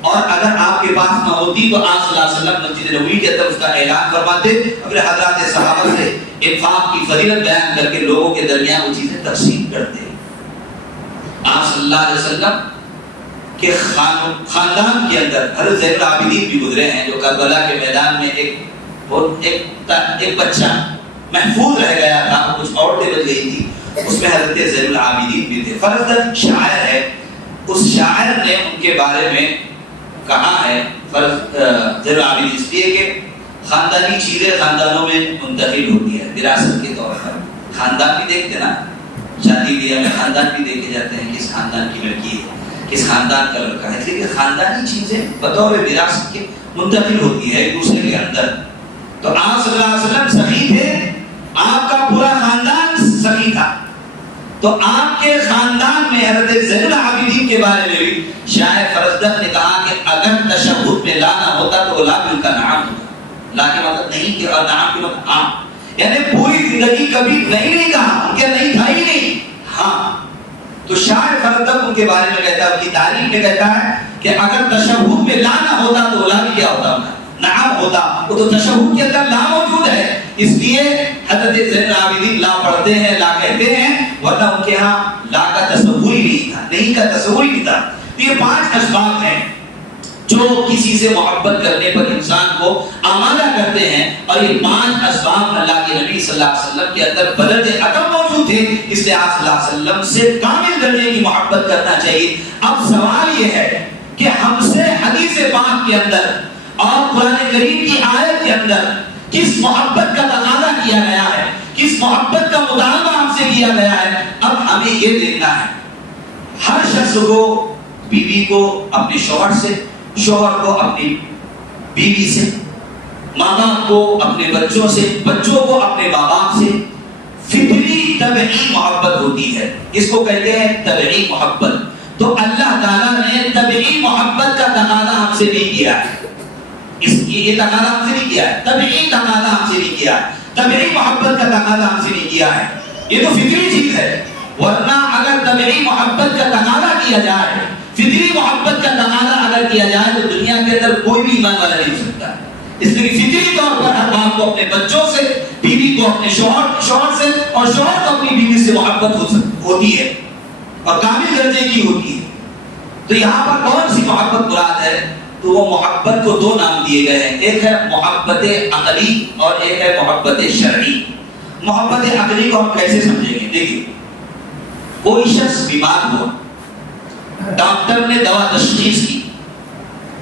اور اگر آپ کے پاس نہ ہوتی تو آپ صلی اللہ علیہ وسلم مسجد نبوی کے اندر اس کا اعلان فرماتے، اپنے حضرات صحابہ سے انفاق کی فضیلت بیان کر کے لوگوں کے درمیان وہ چیزیں تقسیم کرتے۔ آپ صلی اللہ علیہ وسلم کے خاندان کے اندر حضرت زین العابدین بھی گزرے ہیں، جو کربلا کے میدان میں ایک بچہ محفوظ رہ گیا تھا، کچھ عورتیں بچ گئی تھی، اس میں حضرت زین العابدین بھی تھے۔ فرزدق شاعر ہے، اس شاعر نے ان کے بارے میں کہا ہے، زین العابدین اس لیے کہ خاندانی چیزیں خاندانوں میں منتقل ہوتی ہے وراثت کے طور پر۔ خاندان بھی دیکھتے نا، شادی بیاہ میں خاندان بھی دیکھے جاتے ہیں، کس خاندان کی لڑکی ہے، کس خاندان کا لڑکا ہے، اس لیے کہ خاندانی چیزیں بطور وراثت کے منتقل ہوتی ہے ایک دوسرے کے اندر۔ تو آپ صلی اللہ علیہ وسلم سخی تھے، آپ کا پورا خاندان سخی تھا، تو آپ کے خاندان میں حضرت زین العابدین کے بارے میں بھی شاعر فرزدق نے کہا کہ اگر تشہد میں لا نہ ہوتا تو لا بھی ان کا نام ہوتا۔ لا کے مطلب نہیں کہ اور نام کے مطلب عام، یعنی پوری زندگی کبھی نہیں کہا، ان کے نہیں تھا ہی نہیں ہاں۔ تو شاعر فرزدق ان کے بارے میں کہتا ہے، ان کی تعریف میں کہتا ہے کہ اگر تشہد میں لا نہ ہوتا تو لا بھی کیا ہوتا، نعم ہوتا۔ وہ تو تشہد کے اندر لا موجود ہے، اس لیے حضرت زین العابدین لا پڑھتے ہیں، لا کہتے ہیں، ورنہ ان کے ہاں لا کا تصور ہی نہیں تھا، نہیں کا تصور ہی نہیں تھا۔ تو یہ 5 اسباب ہیں جو کسی سے محبت کرنے پر انسان کو آمادہ کرتے ہیں، اور یہ 5 اسباب اللہ کے نبی صلی اللہ علیہ وسلم کے اندر بدرجہ عدم موجود تھے، اس لیے آپ صلی اللہ علیہ وسلم سے کامل درجے کی محبت کرنا چاہیے۔ اب سوال یہ ہے کہ ہم سے حدیث پاک کے اندر اور قرآن کریم کی آیت کے اندر کس محبت کا تقاضا کیا گیا ہے، کس محبت کا مطالبہ ہم سے کیا گیا ہے۔ اب ہمیں یہ دیکھنا ہے، ہر شخص کو بیوی کو اپنے شوہر سے، شوہر کو اپنی بیوی سے، ماں باپ کو اپنے بچوں سے، بچوں کو اپنے ماں باپ سے فطری طبعی محبت ہوتی ہے، اس کو کہتے ہیں طبعی محبت۔ تو اللہ تعالیٰ نے طبعی محبت کا تقاضا ہم سے نہیں کیا ہے، یہ تقاضا ہم سے نہیں کیا ہے، طبعی تقاضا ہم سے نہیں کیا ہے، طبعی محبت کا تقاضا ہم سے نہیں کیا ہے، یہ تو فطری چیز ہے۔ ورنہ اگر طبعی محبت کا تقاضا کیا جائے، فطری محبت کا تقاضا اگر کیا جائے تو دنیا کے اندر کوئی بھی ایمان والا نہیں ہو سکتا۔ اس لیے فطری طور پر ہر باپ کو اپنے بچوں سے، بیوی کو اپنے شوہر سے، اور شوہر کو اپنی بیوی سے محبت ہوتی ہے اور کامل درجے کی ہوتی ہے۔ تو یہاں پر کون سی محبت مراد ہے؟ تو وہ محبت کو 2 نام دیے گئے ہیں، ایک ہے محبت عقلی اور ایک ہے محبت شرعی۔ محبت عقلی کو ہم کیسے سمجھیں گے؟ دیکھیے، کوئی شخص بیمار ہوا، ڈاکٹر نے دوا تشخیص کی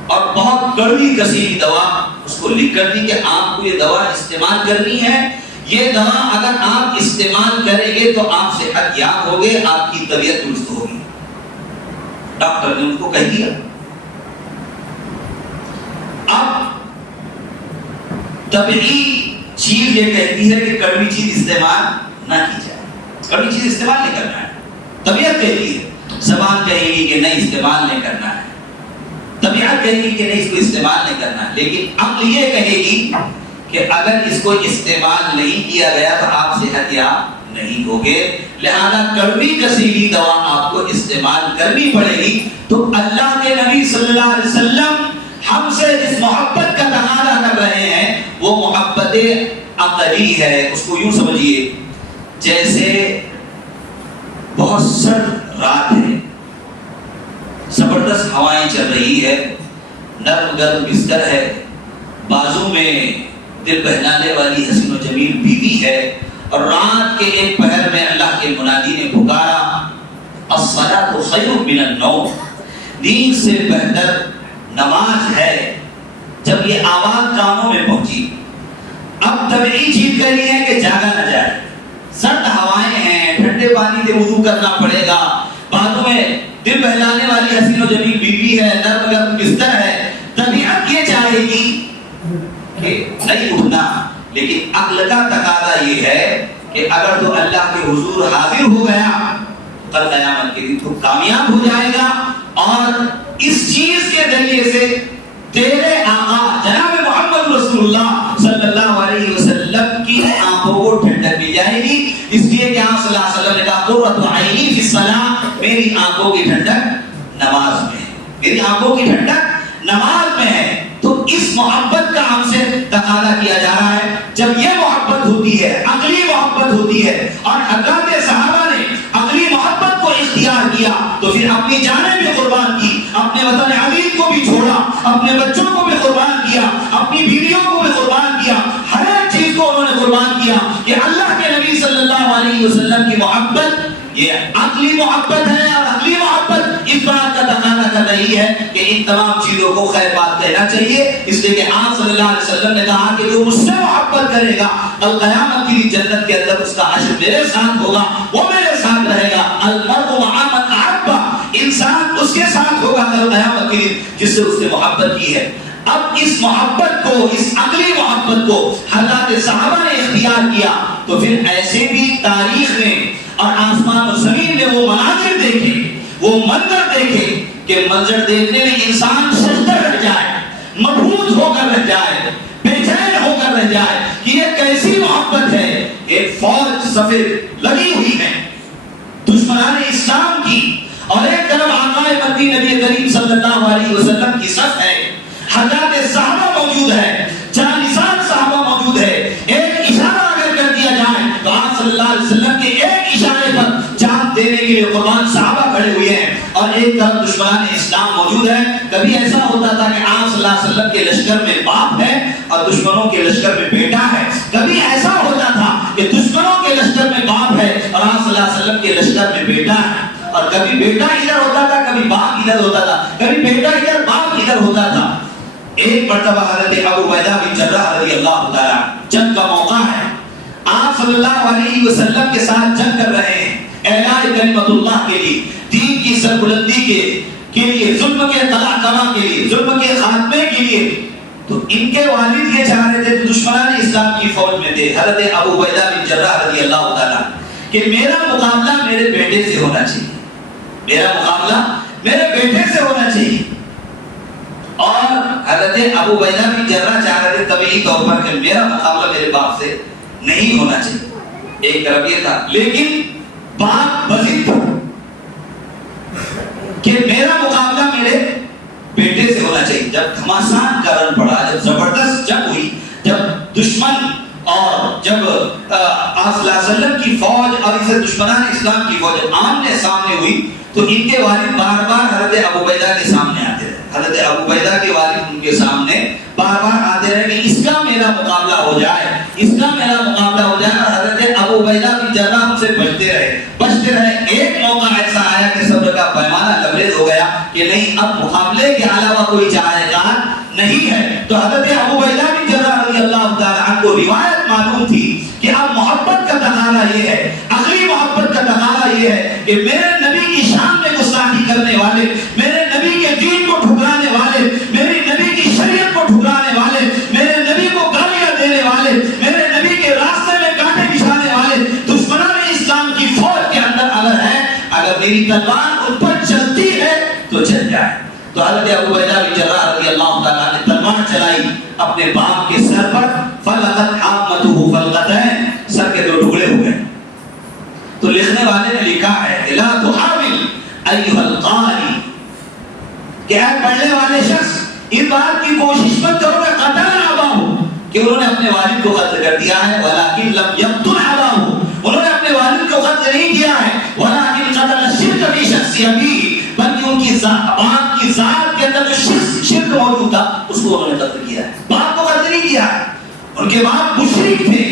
اور بہت کڑوی کثیری دوا اس کو لکھ کر دی کہ آپ کو یہ دوا استعمال کرنی ہے، یہ دوا اگر آپ استعمال کریں گے تو آپ صحت یاب ہوگے، آپ کی طبیعت درست ہوگی۔ ڈاکٹر نے ان کو کہہ دیا۔ اب طبعی چیز یہ کہتی ہے کہ کڑوی چیز استعمال نہ کی جائے، کڑوی چیز استعمال نہیں کرنا ہے. طبیعت کہتی ہے، زبان کہے گی کہ نہیں استعمال نہیں کرنا ہے، طبیعت کہے گی کہ نہیں اس کو استعمال نہیں کرنا ہے، لیکن عقل یہ کہے گی کہ اگر اس کو استعمال نہیں کیا گیا تو آپ صحت یاب نہیں ہوگے، لہذا کڑوی کسیلی دوا آپ کو استعمال کرنی پڑے گی. تو اللہ کے نبی صلی اللہ علیہ وسلم ہم سے جس محبت کا تقاضا کر رہے ہیں وہ محبت عقلی ہے. اس کو یوں سمجھیے جیسے بہت سرد رات ہے، زبردست ہوائیں چل رہی ہے، نرم گرم بستر ہے، بازو میں دل بہلانے والی حسین و جمیل بیوی ہے، اور رات کے ایک پہر میں اللہ کے منادی نے پکارا الصلاۃ خیر من النوم، نیند سے بہتر نماز ہے. جب یہ آواز کانوں میں پہنچی، اب طبیعی چیز کہہ رہی ہے کہ جاگا نہ جائے، سرد ہوائیں ہیں، ٹھنڈے پانی سے وضو کرنا پڑے گا، بازو میں دل بہلانے والی حسین و جمیل بیوی ہے، نرم گرم بستر ہے، طبیعت یہ چاہے گی کہ نہیں اٹھنا. لیکن عقل کا تقاضا یہ ہے کہ اگر تو اللہ کے حضور حاضر ہو گیا کل قیامت کے دن تو کامیاب ہو جائے گا، اور اس چیز کے ذریعے سے تیرے آقا جناب محمد رسول اللہ صلی اللہ علیہ وسلم کی آنکھوں کو ٹھنڈک مل جائے گی. اس لیے کہ آپ صلی اللہ علیہ وسلم نے کہا قرۃ عینی فی الصلاۃ، میری آنکھوں کی ٹھنڈک نماز میں ہے، میری آنکھوں کی ٹھنڈک نماز میں ہے. تو اس محبت کا ہم سے تقاضا کیا جا رہا ہے. جب یہ محبت ہوتی ہے، عقلی محبت ہوتی ہے، اور حضرات صحابہ نے عقلی محبت کو اختیار کیا تو پھر اپنی جانیں بھی قربان کی، اپنے وطن عزیز کو بھی چھوڑا، اپنے بچوں کو بھی قربان کیا، اپنی بیویوں کو بھی قربان کیا، ہر ایک چیز کو انہوں نے قربان کیا کہ اللہ کے نبی صلی اللہ علیہ وسلم کی محبت یہ عقلی محبت ہے. اور عقلی محبت اس بات کا تقاضا کر رہی ہے کہ ان تمام چیزوں کو خیر بات کہنا چاہیے. اس لیے کہ آپ صلی اللہ علیہ وسلم نے کہا کہ جو مجھ سے محبت کرے گا کل قیامت کی جنت کے اندر اس کا حشر میرے ساتھ ہوگا، وہ میرے ساتھ رہے گا. المرء مع من احب، انسان اس کے ساتھ ہوگا کل قیامت کے دن جس سے اس نے محبت کی ہے. اب اس محبت کو، اس عقلی محبت کو حضرات صحابہ نے اختیار کیا تو پھر ایسے بھی تاریخ میں اور آسمان و زمین میں وہ مناظر دیکھے، وہ منظر دیکھے کہ منظر دیکھنے میں انسان سجدہ رہ جائے، مبہوت ہو کر رہ جائے، بے چین ہو کر رہ جائے کہ یہ کیسی محبت ہے. ایک فوج صفیں لگی ہوئی ہے دشمنان اسلام کی، اور ایک طرف آقا مدنی نبی کریم صلی اللہ علیہ وسلم کی صف ہے، حضرات صحابہ موجود ہے، جانثال صحابہ موجود ہے. ایک اشارہ اگر کر دیا جائے تو آپ صلی اللہ علیہ وسلم کے ایک اشارے پر جان دینے کے لیے قربان صحابہ کھڑے ہوئے ہیں، اور ایک طرف دشمنان اسلام موجود ہے. کبھی ایسا ہوتا تھا کہ آپ صلی اللہ علیہ وسلم کے لشکر میں باپ ہے اور دشمنوں کے لشکر میں بیٹا ہے. کبھی ایسا ہوتا تھا کہ دشمنوں کے لشکر میں باپ ہے اور آپ صلی اللہ علیہ وسلم کے لشکر میں بیٹا ہے. اور کبھی بیٹا ادھر ہوتا تھا، کبھی باپ ادھر ہوتا تھا، کبھی بیٹا ادھر باپ ادھر ہوتا تھا. ایک مرتبہ حضرت ابو عبیدہ بن جراح رضی اللہ تعالیٰ جنگ کا موقع ہے، آپ صلی اللہ علیہ وسلم کے ساتھ جنگ کر رہے ہیں اعلاء کلمت اللہ کے لیے، دین کی سربلندی کے لیے، ظلم کے تلاقہ کے لیے، ظلم کے خاتمے کے لیے. تو ان کے والد یہ چاہ رہے تھے، دشمنان اسلام کی فوج میں تھے حضرت ابو عبیدہ بن جراح رضی اللہ تعالیٰ، کہ میرا مقابلہ میرے بیٹے سے ہونا چاہیے، میرا مقابلہ میرے بیٹے سے ہونا چاہیے. اور حضرت ابو عبیدہ بن جراح چاہ رہے تھے طبیعی طور پر کہ میرا مقابلہ میرے باپ سے نہیں ہونا چاہیے. ایک طرف یہ تھا، لیکن باپ بضد تھا کہ میرا مقابلہ میرے بیٹے سے ہونا چاہیے. جب گھماسان کا رن پڑا، جب زبردست جنگ ہوئی، جب دشمن اور جب آپ صلی اللہ علیہ وسلم کی فوج اور اسے دشمنان اسلام کی فوج آمنے سامنے ہوئی تو ان کے والد بار بار حضرت ابو عبیدہ کے سامنے آتے رہے. حضرت ابو عبیدہ کے والد ان کے سامنے بار بار آتے رہے کہ اس کا میرا مقابلہ ہو جائے، اس کا میرا مقابلہ ہو جائے. اور حضرت ابو عبیدہ بن جراح ان سے بچتے رہے. ایک موقع ایسا آیا کہ صبر کا پیمانہ لبریز ہو گیا کہ نہیں، اب مقابلے کے علاوہ کوئی چارہ کار نہیں ہے. تو حضرت ابو عبیدہ بن جراح رضی اللہ تعالیٰ عنہ کو روایت معلوم تھی کہ اب محبت کا تقاضا یہ ہے، عقلی محبت کا تقاضا یہ ہے کہ میرے نبی کی شان میں گستاخی کرنے والے، میرے نبی کے دین کو ٹھکرانے والے، میرے نبی کی شریعت کو ٹھکرانے والے، میرے نبی کو گالیاں دینے والے، میرے جائے. تو حضرت ابو عبیدہ بن جراح رضی اللہ تعالیٰ نے تلوار چلائی اپنے باپ کے سر پر، فلقت حامته فلقتین، سر کے 2 ٹکڑے ہو گئے. تو لکھنے والے نے لکھا ہے لا تحاول ایھا القاری، کہ اے پڑھنے والے شخص اس بات کی کوشش مت کرو کہ قتل اباہ، کہ انہوں نے اپنے والد کو قتل کر دیا ہے، ولکن لم یقتل اباہ، انہوں نے اپنے والد کو قتل نہیں کیا ہے، ولکن قتل الشرک فی شخص ابیہ، بلکہ ان کی باپ کی ذات کے اندر جو شرک موجود تھا اس کو انہوں نے قتل کیا ہے. باپ کو قتل نہیں کیا ہے، ان کے باپ مشرک تھے،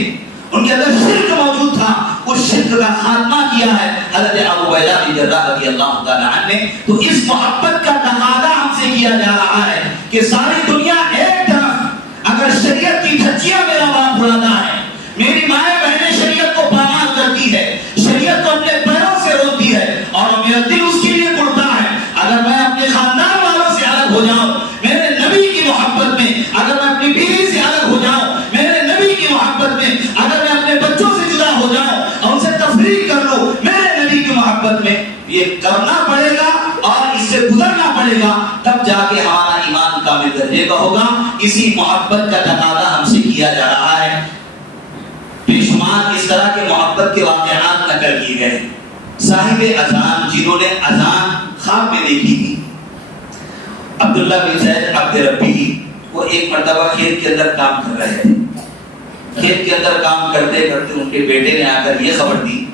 ان کے اندر شرک موجود تھا، اس شرک کا خاتمہ کیا ہے حضرت ابو عبیدہ بن جراح رضی اللہ تعالی عنہ نے. تو اس محبت کا تقاضا ہم سے کیا جا رہا ہے کہ ساری دنیا ایک طرف اگر شریعت کی دھجیاں میرا باپ اڑاتا ہے، میری مائیں بہنیں شریعت کو پامال کرتی ہے، شریعت کو اپنے پیروں سے روتی ہے اور میرا دل اس کے لیے اڑتا ہے، اگر میں اپنے خاندان والوں سے الگ ہو جاؤں میرے نبی کی محبت میں، اگر میں اپنی بیوی سے الگ ہو جاؤں میرے نبی کی محبت میں، اگر میں اپنے بچوں سے جدا ہو جاؤں اور ان سے تفریق کر لوں میرے نبی کی محبت میں، یہ کرنا پڑے گا اور اس سے گزرنا پڑے گا، تب جا کے ہمارا ایمان کامل درجے کا ہوگا. اسی محبت کا تقاضا ہم سے کیا جا رہا ہے. بے شمار اس طرح کے محبت کے واقعات نقل کیے گئے. صاحب اذان جنہوں نے اذان خواب میں دیکھی تھی، عبداللہ بن زید عبد ربی، وہ ایک مرتبہ کھیت کے اندر کام کر رہے تھے. کھیت کے اندر کام کرتے کرتے ان کے بیٹے نے آ کر یہ خبر دی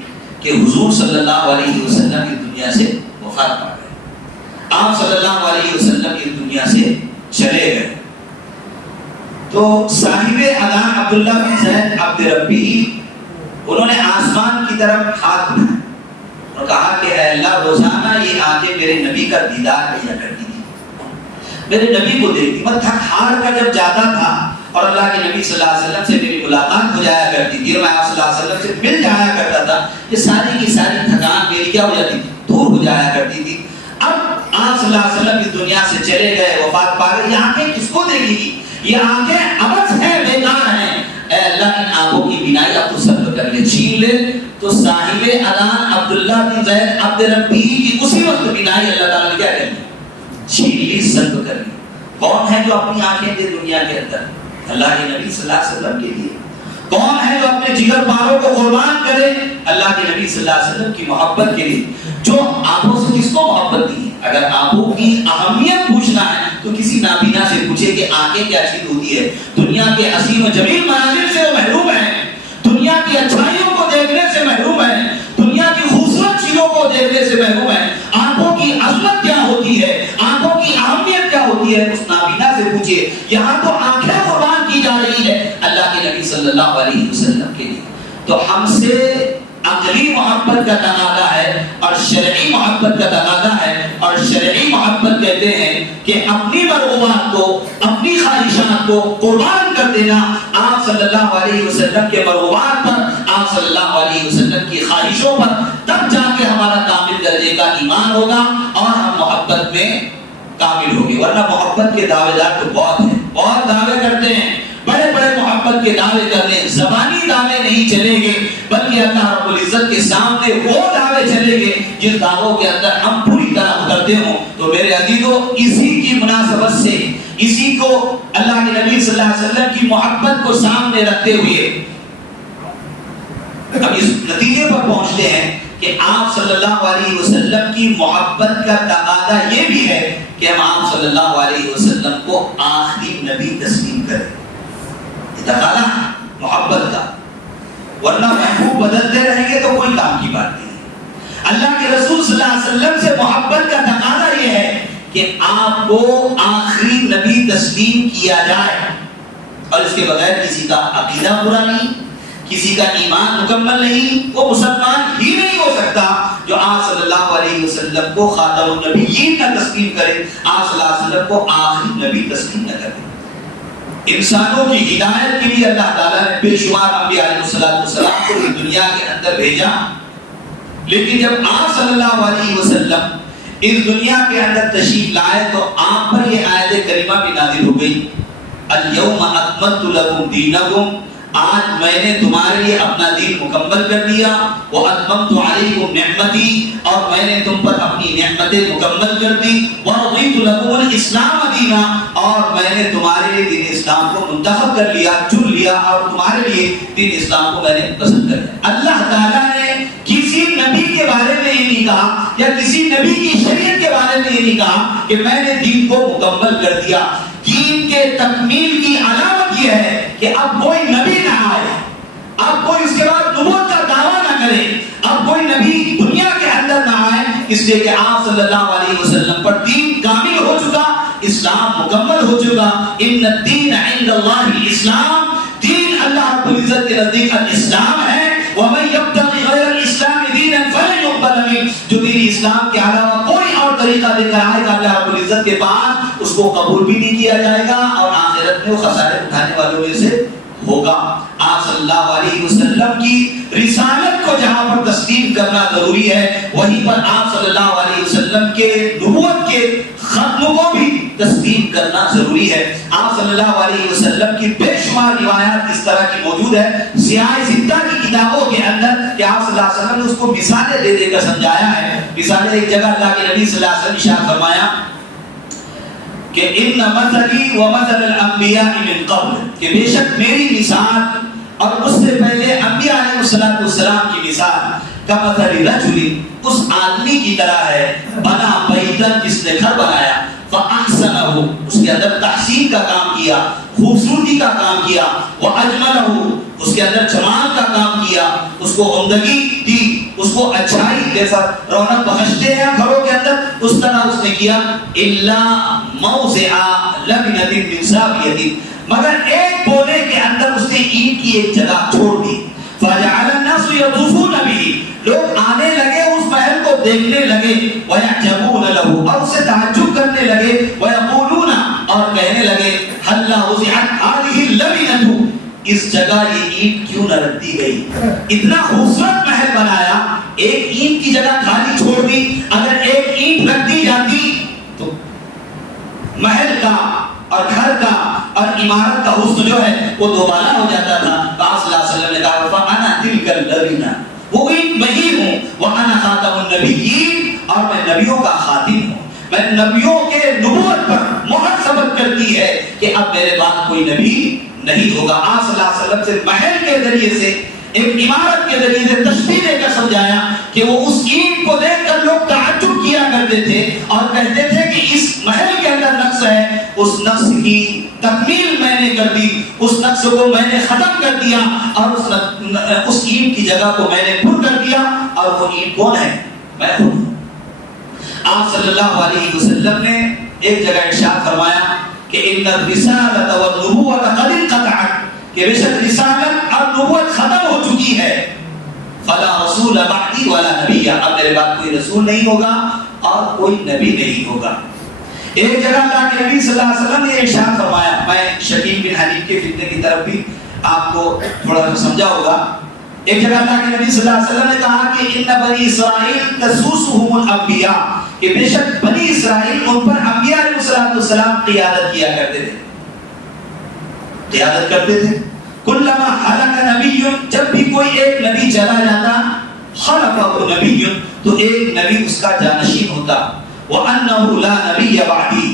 کہ حضور صلی اللہ علیہ وسلم اس دنیا سے وفات پا گئے. آپ صلی اللہ علیہ وسلم اس دنیا سے چلے گئے. تو صاحب اذان عبداللہ بن زید عبد ربی انہوں نے آسمان کی طرف ہاتھ اٹھایا اور کہا کہ اے اللہ، روزانہ یہ آنکھیں میرے نبی کا دیدار کیا کرتی تھی، میرے نبی کو دیکھتی، میں تھک ہار کر جب جاتا تھا اور اللہ کے نبی صلی اللہ علیہ وسلم سے میری ملاقات ہو جایا کرتی تھی اور میں آپ صلی اللہ علیہ وسلم سے مل جایا کرتا تھا، یہ ساری کی ساری تھکان میری کیا ہو جاتی تھی، دور ہو جایا کرتی تھی. اب آپ صلی اللہ علیہ وسلم اس دنیا سے چلے گئے، وفات پا گئے، یہ آنکھیں کس کو دیکھے گی؟ یہ آنکھیں عبث ہیں، بیکار ہیں. اے اللہ ان آنکھوں کی بینائی اب تو سلب کر لے، چھین لے. تو صاحب اذان عبداللہ بن زید عبد ربی کی اسی وقت بینائی اللہ تعالیٰ نے کیا کر لی؟ چھین لی، سلب کر لی. کون ہے جو اپنی آنکھیں دے دنیا کے اندر؟ اللہ کے نبی صلی اللہ علیہ وسلم کے لیے. کون ہے جو اپنے جگر پاروں کو قربان کرے؟ اللہ کے نبی صلی اللہ علیہ وسلم کی محبت کے لیے. جو آنکھوں سے کس کو محبت دی ہے؟ اگر آنکھوں کی اہمیت پوچھنا ہے تو کسی نابینا سے پوچھے کہ آنکھیں کیا چیز ہوتی ہے. دنیا کے حسین و جمیل مناظر سے وہ محروم ہیں، دنیا کی اچھائیوں کو دیکھنے سے محروم ہیں، دنیا کی خوبصورت چیزوں کو دیکھنے سے محروم ہیں. آنکھوں کی عظمت کیا ہوتی ہے، آنکھوں کی اہمیت کیا ہوتی ہے، اس نابینا سے پوچھیے. یہاں تو آنکھیں قربان کی جا رہی ہے اللہ کے نبی صلی اللہ علیہ وسلم کے لیے. تو ہم سے عقلی محبت کا تقاضا ہے اور شرعی محبت کا تقاضا ہے. اور شرعی محبت کہتے ہیں کہ اپنی مرغوبات کو، اپنی خواہشات کو قربان کر دینا آپ صلی اللہ علیہ وسلم کے مرغوبات پر، آپ صلی اللہ علیہ وسلم کی خواہشوں پر، تب جا کے ہمارا کامل درجے کا ایمان ہوگا اور ہم محبت میں کامل ہوں گے. ورنہ محبت کے دعوے دار تو بہت ہیں، بہت دعوے کرتے ہیں، بڑے بڑے محبت کے دعوے کرنے، زبانی دعوے نہیں چلیں گے بلکہ اللہ رب العزت کے سامنے وہ دعوے چلیں گے جن دعووں کے اندر ہم پوری طرح اترتے ہوں. تو میرے عزیزو، اسی کی مناسبت سے، اسی کو اللہ کے نبی صلی اللہ علیہ وسلم کی محبت کو سامنے رکھتے ہوئے اب اس نتیجے پر پہنچتے ہیں کہ آپ صلی اللہ علیہ وسلم کی محبت کا تقاضا یہ بھی ہے کہ ہم آپ صلی اللہ علیہ وسلم کو آخری نبی تسلیم کریں. تقاضا محبت کا، ورنہ محبوب بدلتے رہیں گے تو کوئی کام کی بات نہیں. اللہ کے رسول صلی اللہ علیہ وسلم سے محبت کا تقاضا یہ ہے کہ آپ کو آخری نبی تسلیم کیا جائے اور اس کے بغیر کسی کا عقیدہ پورا نہیں، کسی کا ایمان مکمل نہیں، وہ مسلمان ہی نہیں ہو سکتا جو آپ صلی اللہ علیہ وسلم کو خاتم النبیین نہ تسلیم کرے، آپ صلی اللہ علیہ وسلم کو آخری نبی تسلیم نہ کرے. انسانوں کی ہدایت کے لیے اللہ تعالیٰ نے بے شمار انبیاء علیہ السلام کو اس دنیا کے اندر بھیجا، لیکن جب آپ صلی اللہ علیہ وسلم اس دنیا کے اندر تشریف لائے تو آپ پر یہ آیت کریمہ بھی نازل ہو گئی، الیوم اکملت لکم دینکم، آج میں نے تمہارے لیے اپنا دین مکمل کر دیا، وَأَتْمَمْتُ عَلَيْكُمْ نِعْمَتِي، اور میں نے تم پر اپنی نعمتیں مکمل کر دی، وَرَضِيتُ لَكُمُ الْإِسْلَامَ دِينًا، اور میں نے تمہارے لیے دین اسلام کو منتخب کر لیا، چن لیا، اور تمہارے لیے دین اسلام کو میں نے پسند کر لیا۔ اللہ تعالیٰ نے کسی نبی کے بارے میں یہ نہیں کہا، یا کسی نبی کی شریعت کے بارے میں یہ نہیں کہا کہ میں نے دین کو مکمل کر دیا۔ دین کے تکمیل کی علامت یہ ہے کہ اب کوئی نبی نہ آئے، اب کوئی اس کے بعد نبوت کا دعویٰ نہ کرے، اب کوئی نبی دنیا کے اندر نہ آئے، اس لیے کہ آپ صلی اللہ علیہ وسلم پر دین کامل ہو چکا، اسلام مکمل ہو چکا۔ ان الدین عند اللہ الاسلام، دین اللہ رب العزت کے نزدیک الاسلام ہے۔ ومن یبتغی غیر الاسلام دینا فلن یقبل منہ، جو دین اسلام کے علاوہ کوئی اور طریقہ لے کر آئے گا اللہ رب العزت کے پاس اس کو قبول بھی نہیں کیا جائے گا، اور آخرت میں وہ خسارے اٹھانے والوں میں سے ہوگا۔ آپ صلی اللہ علیہ وسلم کی رسالت کو جہاں پر تسلیم کرنا ضروری ہے، وہیں پر آپ صلی اللہ علیہ وسلم کے نبوت کے ختم کو بھی تسلیم کرنا ضروری ہے۔ آپ صلی اللہ علیہ وسلم کی بے شمار روایات اس طرح کی موجود ہے سیاہ ستہ کی کتابوں کے اندر کہ آپ صلی اللہ علیہ وسلم نے اس کو مثالیں دے دے کر سمجھایا ہے۔ مثالیں ایک جگہ اللہ کے نبی صلی اللہ علیہ وسلم نے ارشاد فرمایا کہ ان مثلی و مثل الانبیاء من قبل، کہ بے شک میری مثال اور اس سے پہلے انبیاء علیہ السلام کی مثال کمثل رجل، اس آدمی کی طرح ہے، بنا بیتن، جس نے گھر بنایا، فاحسنہ، اس کے اندر تحسین کا کام کیا، خوبصورتی کا کام کیا، واجملہ، اس کے اندر جمال کا کام کیا، اس کو عمدگی دی، اس کو اچھائی، جیسا رونق بخشتے ہیں گھروں کے اندر اس طرح اس نے کیا، الا موضع لبنۃ من ثابیۃ، مگر ایک بونے کے اندر اس نے اینٹ کی ایک جگہ چھوڑ دی، فجعل الناس يطوفون به، لوگ آنے لگے اس محل کو دیکھنے لگے، ويعجبون له، اور اسے تعجب کرنے لگے، ويقولون، اور کہنے لگے، هل وضعت هذه اللبنة، اس جگہ یہ اینٹ کیوں نہ رکھ دی گئی؟ اتنا خوبصورت محل بنایا، ایک اینٹ کی جگہ خالی چھوڑ دی، اگر ایک اینٹ رکھ دی جاتی تو محل کا اور گھر کا اور عمارت کا حسن جو ہے وہ دوبارہ ہو جاتا تھا۔ آپ صلی اللہ علیہ وسلم نے کہا فانا تلک اللبنہ، وہ اینٹ وہی ہوں، وانا خاتم النبیین، اور میں نبیوں کا خاتم ہوں، میں نبیوں کے نبوت پر مہر ثبت کرتی ہے کہ اب میرے بعد کوئی نبی نہیں ہوگا۔ آپ صلی اللہ علیہ وسلم سے محل کے ذریعے سے، ایک عمارت کے ذریعے سے تشبیہ دے کر سمجھایا کہ وہ اس اینٹ کو دیکھ کر لوگ تعجب کیا کرتے تھے اور کہتے تھے کہ اس محل کے اندر نقش ہے، اس نقش کی تکمیل میں نے کر دی، اس نقش کو میں نے ختم کر دیا، اور اس اینٹ کی جگہ کو میں نے پر کر دیا، اور وہ اینٹ کون ہے؟ میں خود ہوں۔ آپ صلی اللہ علیہ وسلم نے ایک جگہ ارشاد فرمایا کہ ان الرسالۃ والنبوۃ قد انقطعت، کہ بے شک رسالت اور نبوت ختم ہو چکی ہے، فلا رسول بعدی ولا نبی، اب میرے بعد کوئی رسول نہیں ہوگا اور کوئی نبی نہیں ہوگا۔ ایک جگہ اللہ کے نبی صلی اللہ علیہ وسلم نے ارشاد فرمایا، میں شکیل بن حنیف کے فتنے کی طرف بھی آپ کو تھوڑا سا سمجھا ہوگا۔ ایک جگہ اللہ کے نبی صلی اللہ علیہ وسلم نے کہا کہ ان بنی اسرائیل تسوسهم الانبیاء، کہ بے شک بنی اسرائیل ان پر انبیاء علیہ السلام قیادت کیا کرتے تھے، قیادت کرتے تھے۔ کلما ہلک نبی، جب بھی کوئی ایک نبی چلا جاتا، خلفہ نبی، تو ایک نبی اس کا جانشین ہوتا، وَأَنَّهُ لَا نَبِيَّ بَعْدِي،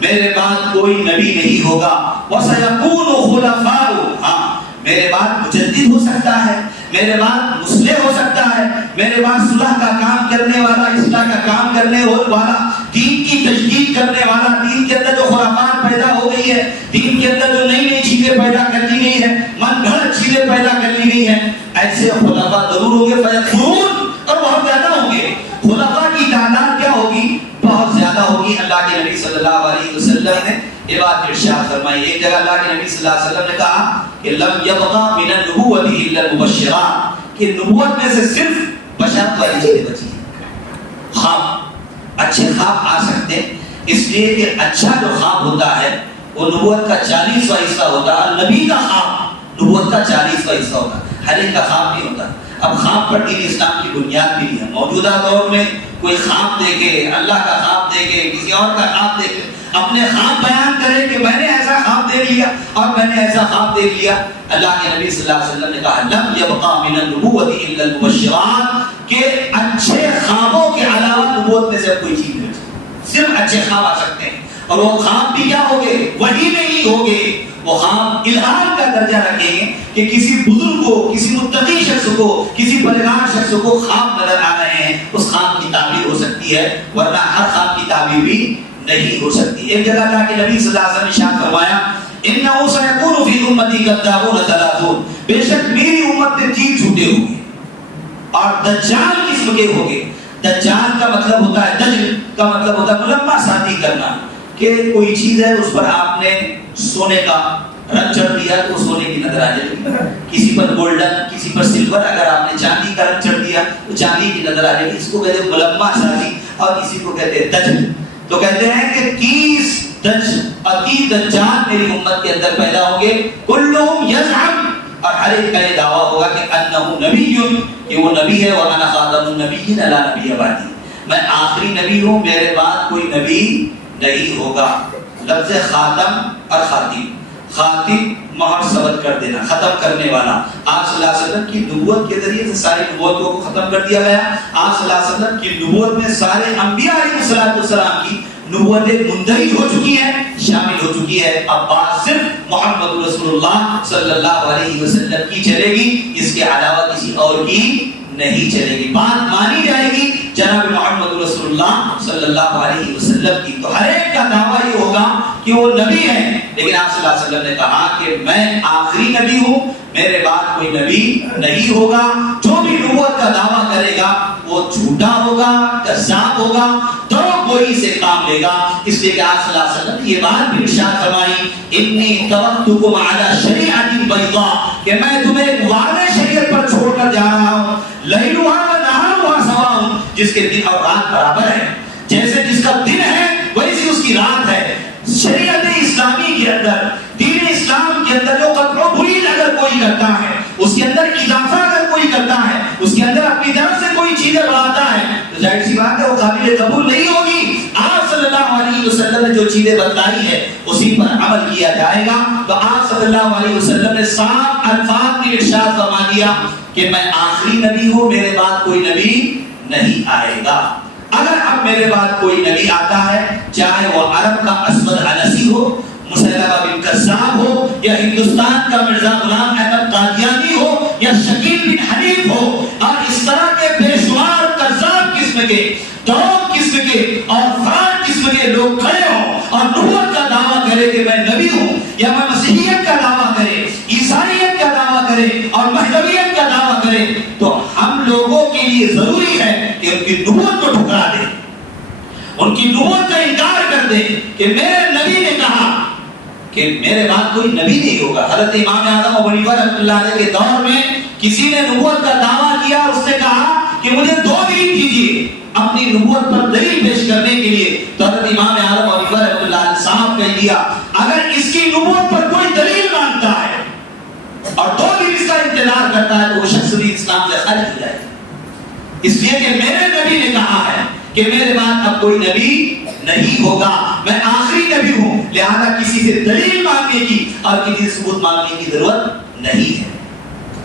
میرے بعد کوئی نبی نہیں ہوگا، وَسَيَكُونُ خُلَفَاءُ، ہاں میرے بعد مجدد ہو سکتا ہے، میرے بعد مصلح ہو سکتا ہے، میرے بعد صلح کا کام کرنے والا، اصلاح کا کام کرنے والا، دین کی تجدید کرنے والا، دین کے اندر جو خرافات پیدا ہو گئی ہے، دین کے اندر جو نئی نئی چیزیں پیدا کر دی گئی ہے، من گھڑت چیزیں پیدا کر لی گئی ہیں، ایسے خلفاء ضرور ہوں گے، فیکون، اور بہت زیادہ ہوں گے۔ خلفاء کی تعداد کیا ہوگی؟ بہت زیادہ ہوگی۔ اللہ کے نبی صلی اللہ علیہ وسلم نے یہ بات ارشاد فرمائی۔ ایک جگہ اللہ کے نبی صلی اللہ علیہ وسلم نے کہا کہ لم یبقى من النبوۃ الا المبشرات، کہ نبوت میں سے صرف بشارت والی چیزیں بچی ہیں۔ خواب، اچھے خواب آ سکتے ہیں، اس لیے کہ اچھا جو خواب ہوتا ہے وہ نبوت کا 40واں حصہ ہوتا ہے۔ نبی کا خواب نبوت کا 40واں حصہ ہوتا ہے، ہر ایک کا خواب نہیں ہوتا۔ اب خواب پر دین اسلام کی بنیاد بھی نہیں ہے۔ موجودہ دور میں کوئی خواب دیکھے، اللہ کا خواب دیکھے، کسی اور کا خواب دیکھے، اپنے خواب بیان کرے کہ میں نے ایسا خواب دیکھا دیکھ لیا اور میں نے ایسا خواب دیکھ لیا. اللہ کے نبی صلی اللہ علیہ وسلم نے کہا لم یبقى من النبوۃ الا المبشرات، کہ اچھے خوابوں کے علاوہ نبوت میں سے کوئی چیز نہیں، صرف اچھے خواب آ سکتے ہیں. اور وہ خواب بھی کیا ہوگے؟ وحی میں ہی ہوگے. وہ خواب الہام کا درجہ رکھیں گے کہ کسی بزرگ کو، کسی متقی شخص کو، کسی پرہیزگار شخص کو خواب نظر آ رہے ہیں، اس خواب کی تعبیر ہو سکتی ہے، ورنہ ہر خواب کی تعبیر بھی نہیں ہو سکتی. ایک جگہ اللہ کے نبی صلی اللہ علیہ وسلم نے ارشاد فرمایا انه سيكون في امتي كذابون 30، بے شک میری امت میں 3 جھوٹے ہوں گے اور دجال قسم کے ہوں گے. دجال کا مطلب ہوتا ہے، دجل کا مطلب ہوتا ہے ملمہ سازی کرنا، کہ کوئی چیز ہے اس پر آپ نے سونے کا رنگ چڑھ دیا تو سونے کی نظر آ جائے گی، کسی پر گولڈن، کسی پر سلور، اگر آپ نے چاندی کا رنگ چڑھ دیا تو چاندی کی نظر آ جائے گی. اس کو کہتے ہیں ملمہ سازی، اور کسی کو کہتے ہیں دجل. تو کہتے ہیں کہ 30 دجال میری امت کے اندر پیدا ہوں گے، کلہم یزعم، اور ہر ایک کا یہ دعویٰ ہوگا کہ انہ نبی، کہ وہ نبی ہے، اور انا خاتم النبیین لا نبی بعدی، میں آخری نبی ہوں، میرے بعد کوئی نبی نہیں ہوگا. لفظ خاتم اور خاتم، خاتم مہر ثبت کر دینا، ختم کرنے والا. آپ صلی اللہ علیہ وسلم کی نبوت کے ذریعے سے ساری نبوتوں کو ختم کر دیا گیا. آپ صلی اللہ علیہ وسلم کی نبوت میں سارے انبیاء علیہ السلام کی نبوتیں مندرج ہو چکی ہیں، شامل ہو چکی ہے. اب بات صرف محمد رسول اللہ صلی اللہ علیہ وسلم کی چلے گی، اس کے علاوہ کسی اور کی نہیں چلے گی. بات مانی جائے گی جناب محمد رسول اللہ صلی اللہ علیہ وسلم کی. تو ہر ایک کا دعویٰ یہ ہوگا کہ وہ نبی ہے، لیکن آپ صلی اللہ علیہ وسلم نے کہا کہ میں آخری نبی ہوں، میرے بعد کوئی نبی نہیں ہوگا. جو بھی نبوت کا دعویٰ کرے گا وہ جھوٹا ہوگا، کذاب ہوگا، دروغ گوئی سے کام لے گا. اس لیے کہ آپ صلی اللہ علیہ وسلم نے یہ بات بھی ارشاد فرمائی انی ترکتکم علی شریعۃ بیضاء، کہ میں تمہیں ایک واضح شریعت پر چھوڑ کر جا رہا ہوں، لیلھا و نہارھا سواء، جس کے دن اور رات برابر ہے. جیسے جس کا دن ہے ویسی اس کی رات ہے. شریعت اسلامی کے اندر، دین اسلام کے اندر جو قطع و بریل اگر کوئی کرتا ہے، اس کے اندر اضافہ اگر کوئی کرتا ہے، اس کے اندر اپنی طرف سے کوئی چیزیں بڑھاتا ہے، تو ظاہر سی بات ہے وہ قابل قبول نہیں ہوگی. آپ صلی اللہ علیہ وسلم نے جو چیزیں بتائی ہے اسی پر عمل کیا جائے گا. تو آپ صلی اللہ علیہ وسلم نے صاف الفاظ میں ارشاد فرما دیا کہ میں آخری نبی ہوں، میرے بعد کوئی نبی نہیں آئے گا. اگر اب میرے بعد کوئی نبی آتا ہے، چاہے وہ عرب کا اسود عنسی ہو، مسیلمہ بن کذاب ہو، یا ہندوستان کا مرزا غلام احمد قادیانی ہو، یا شکیل بن حنیف ہو، اور اس طرح کے بے شمار کذاب قسم کے، دروغ قسم کے اور فراڈ قسم کے لوگ کھڑے ہوں اور نبوت کا دعویٰ کرے کہ میں نبی ہوں، یا میں مسیحیت کا دعویٰ کرے، عیسائیت کا دعویٰ کرے اور مہدویت کا دعویٰ کرے، تو ہم لوگوں کے لیے ضروری ہے کہ ان کی نبوت کو ٹھکرا دیں، ان کی نبوت کا انکار کر دیں کہ میرے نبی نے کہا کہ میرے بعد کوئی نبی نہیں ہوگا. حضرت امام اعظم ابو حنیفہ رحمۃ اللہ علیہ کے دور میں کسی نے نبوت کا دعویٰ کیا، اس نے کہا کہ مجھے 2 دلیل دیجیے اپنی نبوت پر دلیل پیش کرنے کے لیے. تو حضرت امام اعظم ابو حنیفہ رحمۃ اللہ علیہ صاحب کہہ دیا اگر اس کی نبوت پر کوئی دلیل مانگتا ہے اور 2 دن اس کا انتظار کرتا ہے تو وہ شخص بھی اسلام سے خارج ہو جائے گا. اس لیے کہ میرے نبی نے کہا ہے کہ میرے بعد اب کوئی نبی نہیں ہوگا، میں آخری نبی ہوں، لہذا کسی سے دلیل مانگنے کی اور کسی سے ثبوت مانگنے کی ضرورت نہیں ہے.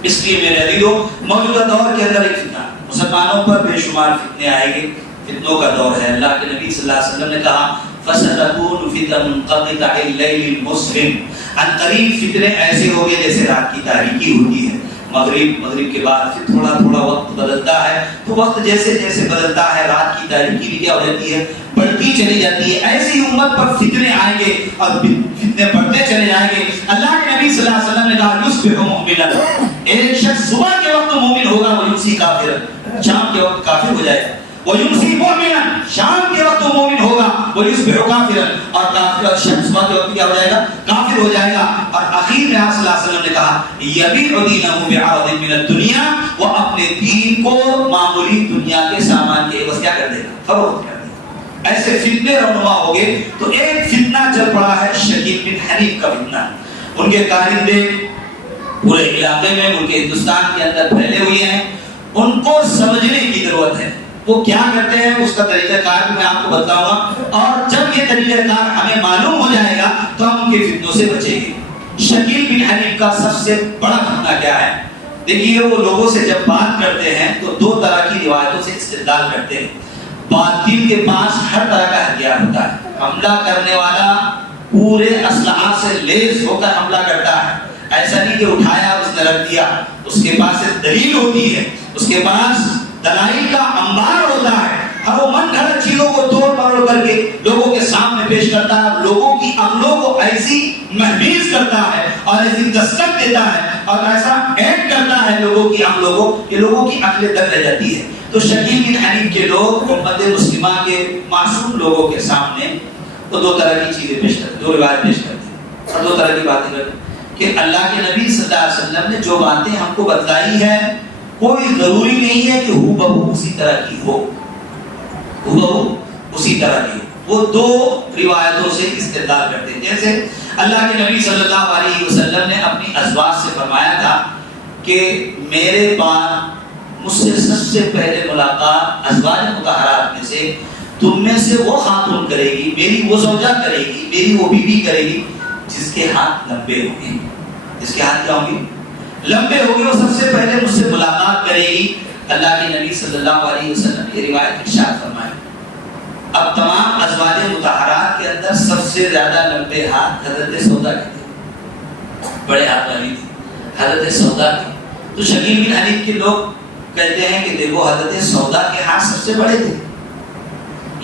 اس لیے میرے عزیزو، موجودہ دور کے اندر ایک فتنہ، مسلمانوں پر بے شمار فتنے آئیں گے، فتنوں کا دور ہے. اللہ کے نبی صلی اللہ علیہ وسلم نے کہا فَسَتَكُونُ فِتَنٌ كَقِطَعِ اللَّيْلِ الْمُظْلِمِ، ان قریب فتنے ایسے ہوں گے جیسے رات کی تاریکی ہوتی ہے. مغرب کے بعد پھر تھوڑا تھوڑا وقت بدلتا ہے، تو وقت جیسے جیسے بدلتا ہے رات کی تاریکی بھی کیا ہو جاتی ہے، بڑھتی چلی جاتی ہے. ایسی امت پر فتنے آئیں گے اور فتنے بڑھتے چلے جائیں گے. اللہ کے نبی صلی اللہ علیہ وسلم نے کہا یصبح مؤمنا، ایک شخص صبح کے وقت مومن ہوگا، وہ یمسی کافر، شام کے وقت کافر ہو جائے گا. وہ یمسی مؤمنا، شام کے وقت مومن ہوگا، وہ یصبح کافرا، اور کافر شخص صبح کے وقت کیا ہو جائے گا، کافر ہو جائے گا. اور آخر میں آپ صلی اللہ علیہ وسلم نے کہا یبیع دینہ بعرض من الدنیا، وہ اپنے دین کو معمولی دنیا کے سامان کے عوض کیا کر دے گا، فروخت کر دے گا. ایسے فتنے رونما ہو گئے. تو ایک فتنہ چل پڑا ہے شکیل بن حنیف کا فتنہ. ان کے کارندے پورے علاقے میں، ملک ہندوستان کے اندر پھیلے ہوئے ہیں. ان کو سمجھنے کی ضرورت ہے. وہ کیا کرتے ہیں اس کا طریقہ کار میں آپ کو بتاؤں گا، اور جب یہ طریقہ کار ہمیں معلوم ہو جائے گا تو ہم ان کے فتنوں سے بچیں گے۔ شکیل بن حنیف کا سب سے بڑا فتنہ کیا ہے؟ دیکھیے وہ لوگوں سے جب بات کرتے ہیں تو دو طرح کی روایتوں سے استدلال کرتے ہیں۔ باطل کے پاس ہر طرح کا ہتھیار ہوتا ہے، حملہ کرنے والا پورے اسلحہ سے لیس ہو کر حملہ کرتا ہے، ایسا نہیں کہ اٹھایا اور اس نے رکھ دیا، اس کے پاس ایک دلیل ہوتی ہے، اس کے پاس دلائل کا انبار ہوتا ہے، اور وہ من گھڑت چیزوں کو توڑ مروڑ کر کے لوگوں کے سامنے پیش کرتا ہے، لوگوں کی عقلوں کو ایسی محمیز کرتا ہے اور ایسی دستک دیتا ہے اور ایسا ایڈ کرتا ہے لوگوں کی عقلوں کو کہ لوگوں کی عقلیں دب رہ جاتی ہے۔ تو شکیل بن حنیف کے لوگ امت مسلمہ کے معصوم لوگوں کے سامنے وہ دو طرح کی چیزیں پیش کرتے، دو روایت پیش کرتے ہیں اور دو طرح کی باتیں کرتے ہیں کہ اللہ کے نبی صلی اللہ علیہ وسلم نے جو باتیں ہم کو بتلائی ہے کوئی ضروری نہیں ہے کہ ہو بہو اسی طرح کی ہو، ہو بہو اسی طرح کی ہو۔ وہ دو روایتوں سے استدلال کرتے ہیں۔ جیسے اللہ کے نبی صلی اللہ علیہ وسلم نے اپنی ازواج سے فرمایا تھا کہ میرے بعد مجھ سے سب سے پہلے ملاقات ازواج مطہرات میں سے تم میں سے وہ خاتون کرے گی، میری وہ زوجہ کرے گی، میری وہ بیوی کرے گی جس کے ہاتھ لمبے ہوں گے۔ جس کے ہاتھ کیا ہوں گے؟ لمبے ہوں گے، وہ سب سے پہلے مجھ سے ملاقات کرے گی۔ اللہ کے نبی صلی اللہ علیہ وسلم یہ روایت ارشاد فرمائے۔ اب تمام ازواج مطہرات کے اندر سب سے زیادہ لمبے ہاتھ حضرت سودا کے تھے، بڑے ہاتھ والی تھی حضرت سودا کی۔ تو شکیل بن حنیف کے لوگ کہتے ہیں کہ دیکھو حضرت سودا کے ہاتھ سب سے بڑے تھے،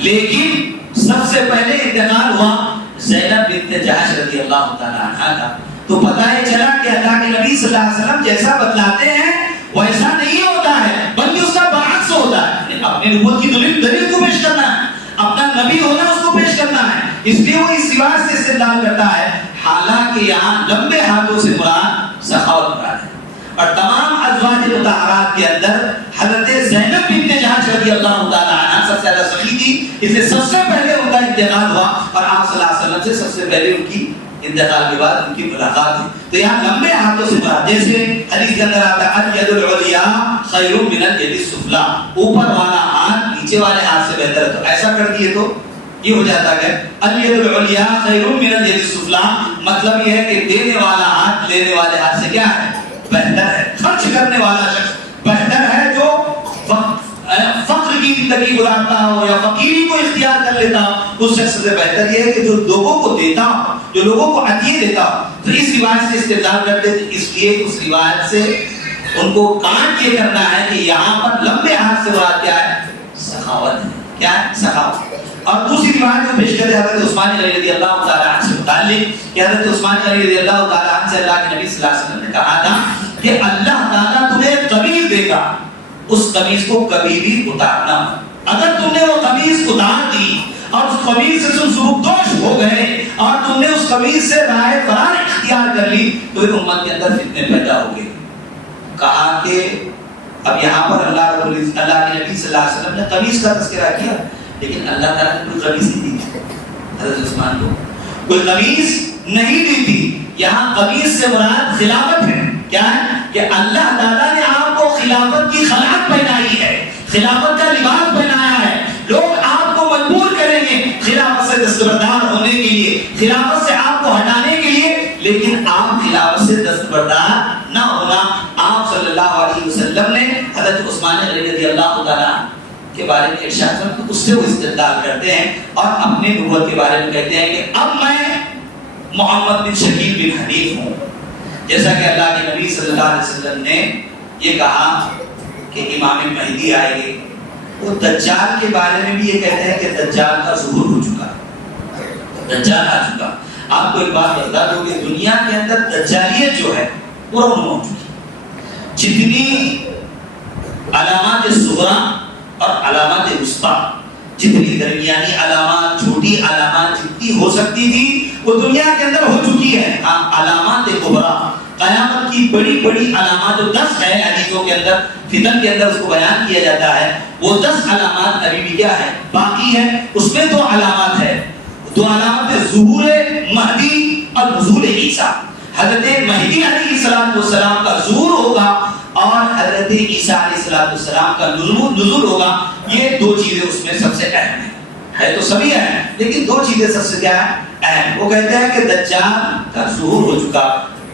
لیکن سب سے پہلے انتقال ہوا زینب بنت جحش رضی اللہ تعالی عنہا کا۔ تو پتہ ہے چلا کہ اللہ کے نبی صلی اللہ علیہ وسلم جیسا بتلاتے ہیں ویسا نہیں ہوتا ہے، بلکہ اس کا برعکس ہوتا ہے۔ اپنی نبوت کی دلیل کو پیش کرنا ہے، اپنا نبی ہونا اس کو پیش کرنا ہے، اس لیے وہ اس روایت سے استدلال کرتا ہے۔ حالانکہ یہاں لمبے ہاتھوں سے مراد سخاوت مراد ہے، اور تمام ازواج مطہرات کے اندر حضرت زینب بنت جحش رضی اللہ تعالی عنہا سب سے زیادہ سخی تھی، اس لیے سب سے پہلے ان کا انتقال ہوا اور آپ صلی اللہ علیہ وسلم سے سب سے پہلے ان کی انتقال کے بعد ان کی ملاقات ہوئی۔ تو یہاں لمبے ہاتھوں سے مراد، جیسے حدیث کے اندر آتا ہے الید العلیٰ خیر من الید السفلی، اوپر والا ہاتھ نیچے والے ہاتھ سے بہتر ہے۔ تو ایسا کر دیے تو یہ ہو جاتا ہے الید العلیٰ خیر من الید السفلی، مطلب یہ ہے کہ دینے والا ہاتھ لینے والے ہاتھ سے کیا ہے؟ بہتر ہے۔ خرچ کرنے والا شخص بہتر ہے جو فقر کی زندگی گزارتا ہو یا فقیری کو اختیار کر لیتا ہو، اس شخص سے بہتر یہ ہے کہ جو لوگوں کو دیتا ہو، جو لوگوں کو عطیے دیتا ہو۔ تو اس روایت سے استدلال کرتے تھے، اس لیے اس روایت سے ان کو کاٹ یہ کرنا ہے کہ یہاں پر لمبے ہاتھ سے مراد کیا ہے؟ سخاوت ہے۔ کیا ہے؟ سخاوت۔ اور دوسری روایت میں پیش کرتے حضرت عثمان غنی رضی اللہ تعالی عنہ سے متعلق کہ حضرت عثمان غنی رضی اللہ تعالی عنہ سے اللہ کے نبی صلی اللہ علیہ وسلم نے کہا تھا کہ اللہ تعالیٰ تمہیں قمیص دے گا، اس قمیص کو کبھی بھی اتارنا مت۔ اگر تم نے وہ قمیص اتار دی اور اس قمیص سے تم سبکدوش ہو گئے اور تم نے اس قمیص سے رائے فرار اختیار کر لی تو ایک امت کے اندر فتنے پیدا ہو گئے۔ کہا کہ اب یہاں پر اللہ کے نبی صلی اللہ علیہ وسلم نے قمیص کا تذکرہ کیا، لیکن اللہ تعالیٰ نے کوئی قمیص نہیں دی حضرت عثمان کو، کوئی قمیص نہیں دی تھی۔ یہاں قمیص سے مراد خلافت ہے۔ کیا ہے؟ کہ اللہ تعالیٰ نے آپ کو خلافت کی خلعت پہنائی ہے، خلافت کا لباس پہنایا ہے۔ لوگ آپ کو مجبور کریں گے خلافت سے دستبردار ہونے کے لیے، خلافت سے آپ کو ہٹانے کے لیے، لیکن آپ خلافت سے دستبردار نہ ہونا۔ آپ صلی اللہ علیہ وسلم نے حضرت عثمان غنی رضی اللہ تعالیٰ کے بارے میں ارشاد فرمایا، تو اس سے وہ استدلال کرتے ہیں اور اپنی نبوت کے بارے میں کہتے ہیں کہ اب میں محمد بن شکیل بن حنیف ہوں۔ جیسا کہ اللہ کے نبی صلی اللہ علیہ وسلم نے یہ کہا کہ امام مہدی آئے گے، وہ دجال کے بارے میں بھی یہ کہتے ہیں کہ دجال کا ظہور ہو چکا، دجال آ چکا۔ آپ کو ایک بات بتا دوں کہ دنیا کے اندر دجالیت جو ہے پورا ہو چکی، جتنی علامات صغریٰ اور علامات وسطیٰ، جتنی درمیانی علامات، چھوٹی علامات جتنی ہو سکتی تھی وہ دنیا کے اندر ہو چکی ہے۔ علامات کبریٰ، قیامت کی بڑی بڑی علامات جو 10 ہے حدیثوں کے اندر، فتن کے اندر اس کو بیان کیا جاتا ہے، وہ 10 علامات ابھی بھی کیا ہے؟ باقی ہے۔ اس میں 2 علامات ہے، 2 علامات ظہور مہدی اور نزول عیسیٰ۔ حضرت مہدی علیہ السلام کا ظہور ہوگا اور حضرت عیسیٰ علیہ السلام کا نزول ہوگا. یہ دو چیزیں اس میں سب سے اہم ہیں. ہے تو سبھی اہم لیکن دو چیزیں سب سے کیا ہے اہم. وہ کہتے ہیں کہ دجال کا ظہور ہو چکا.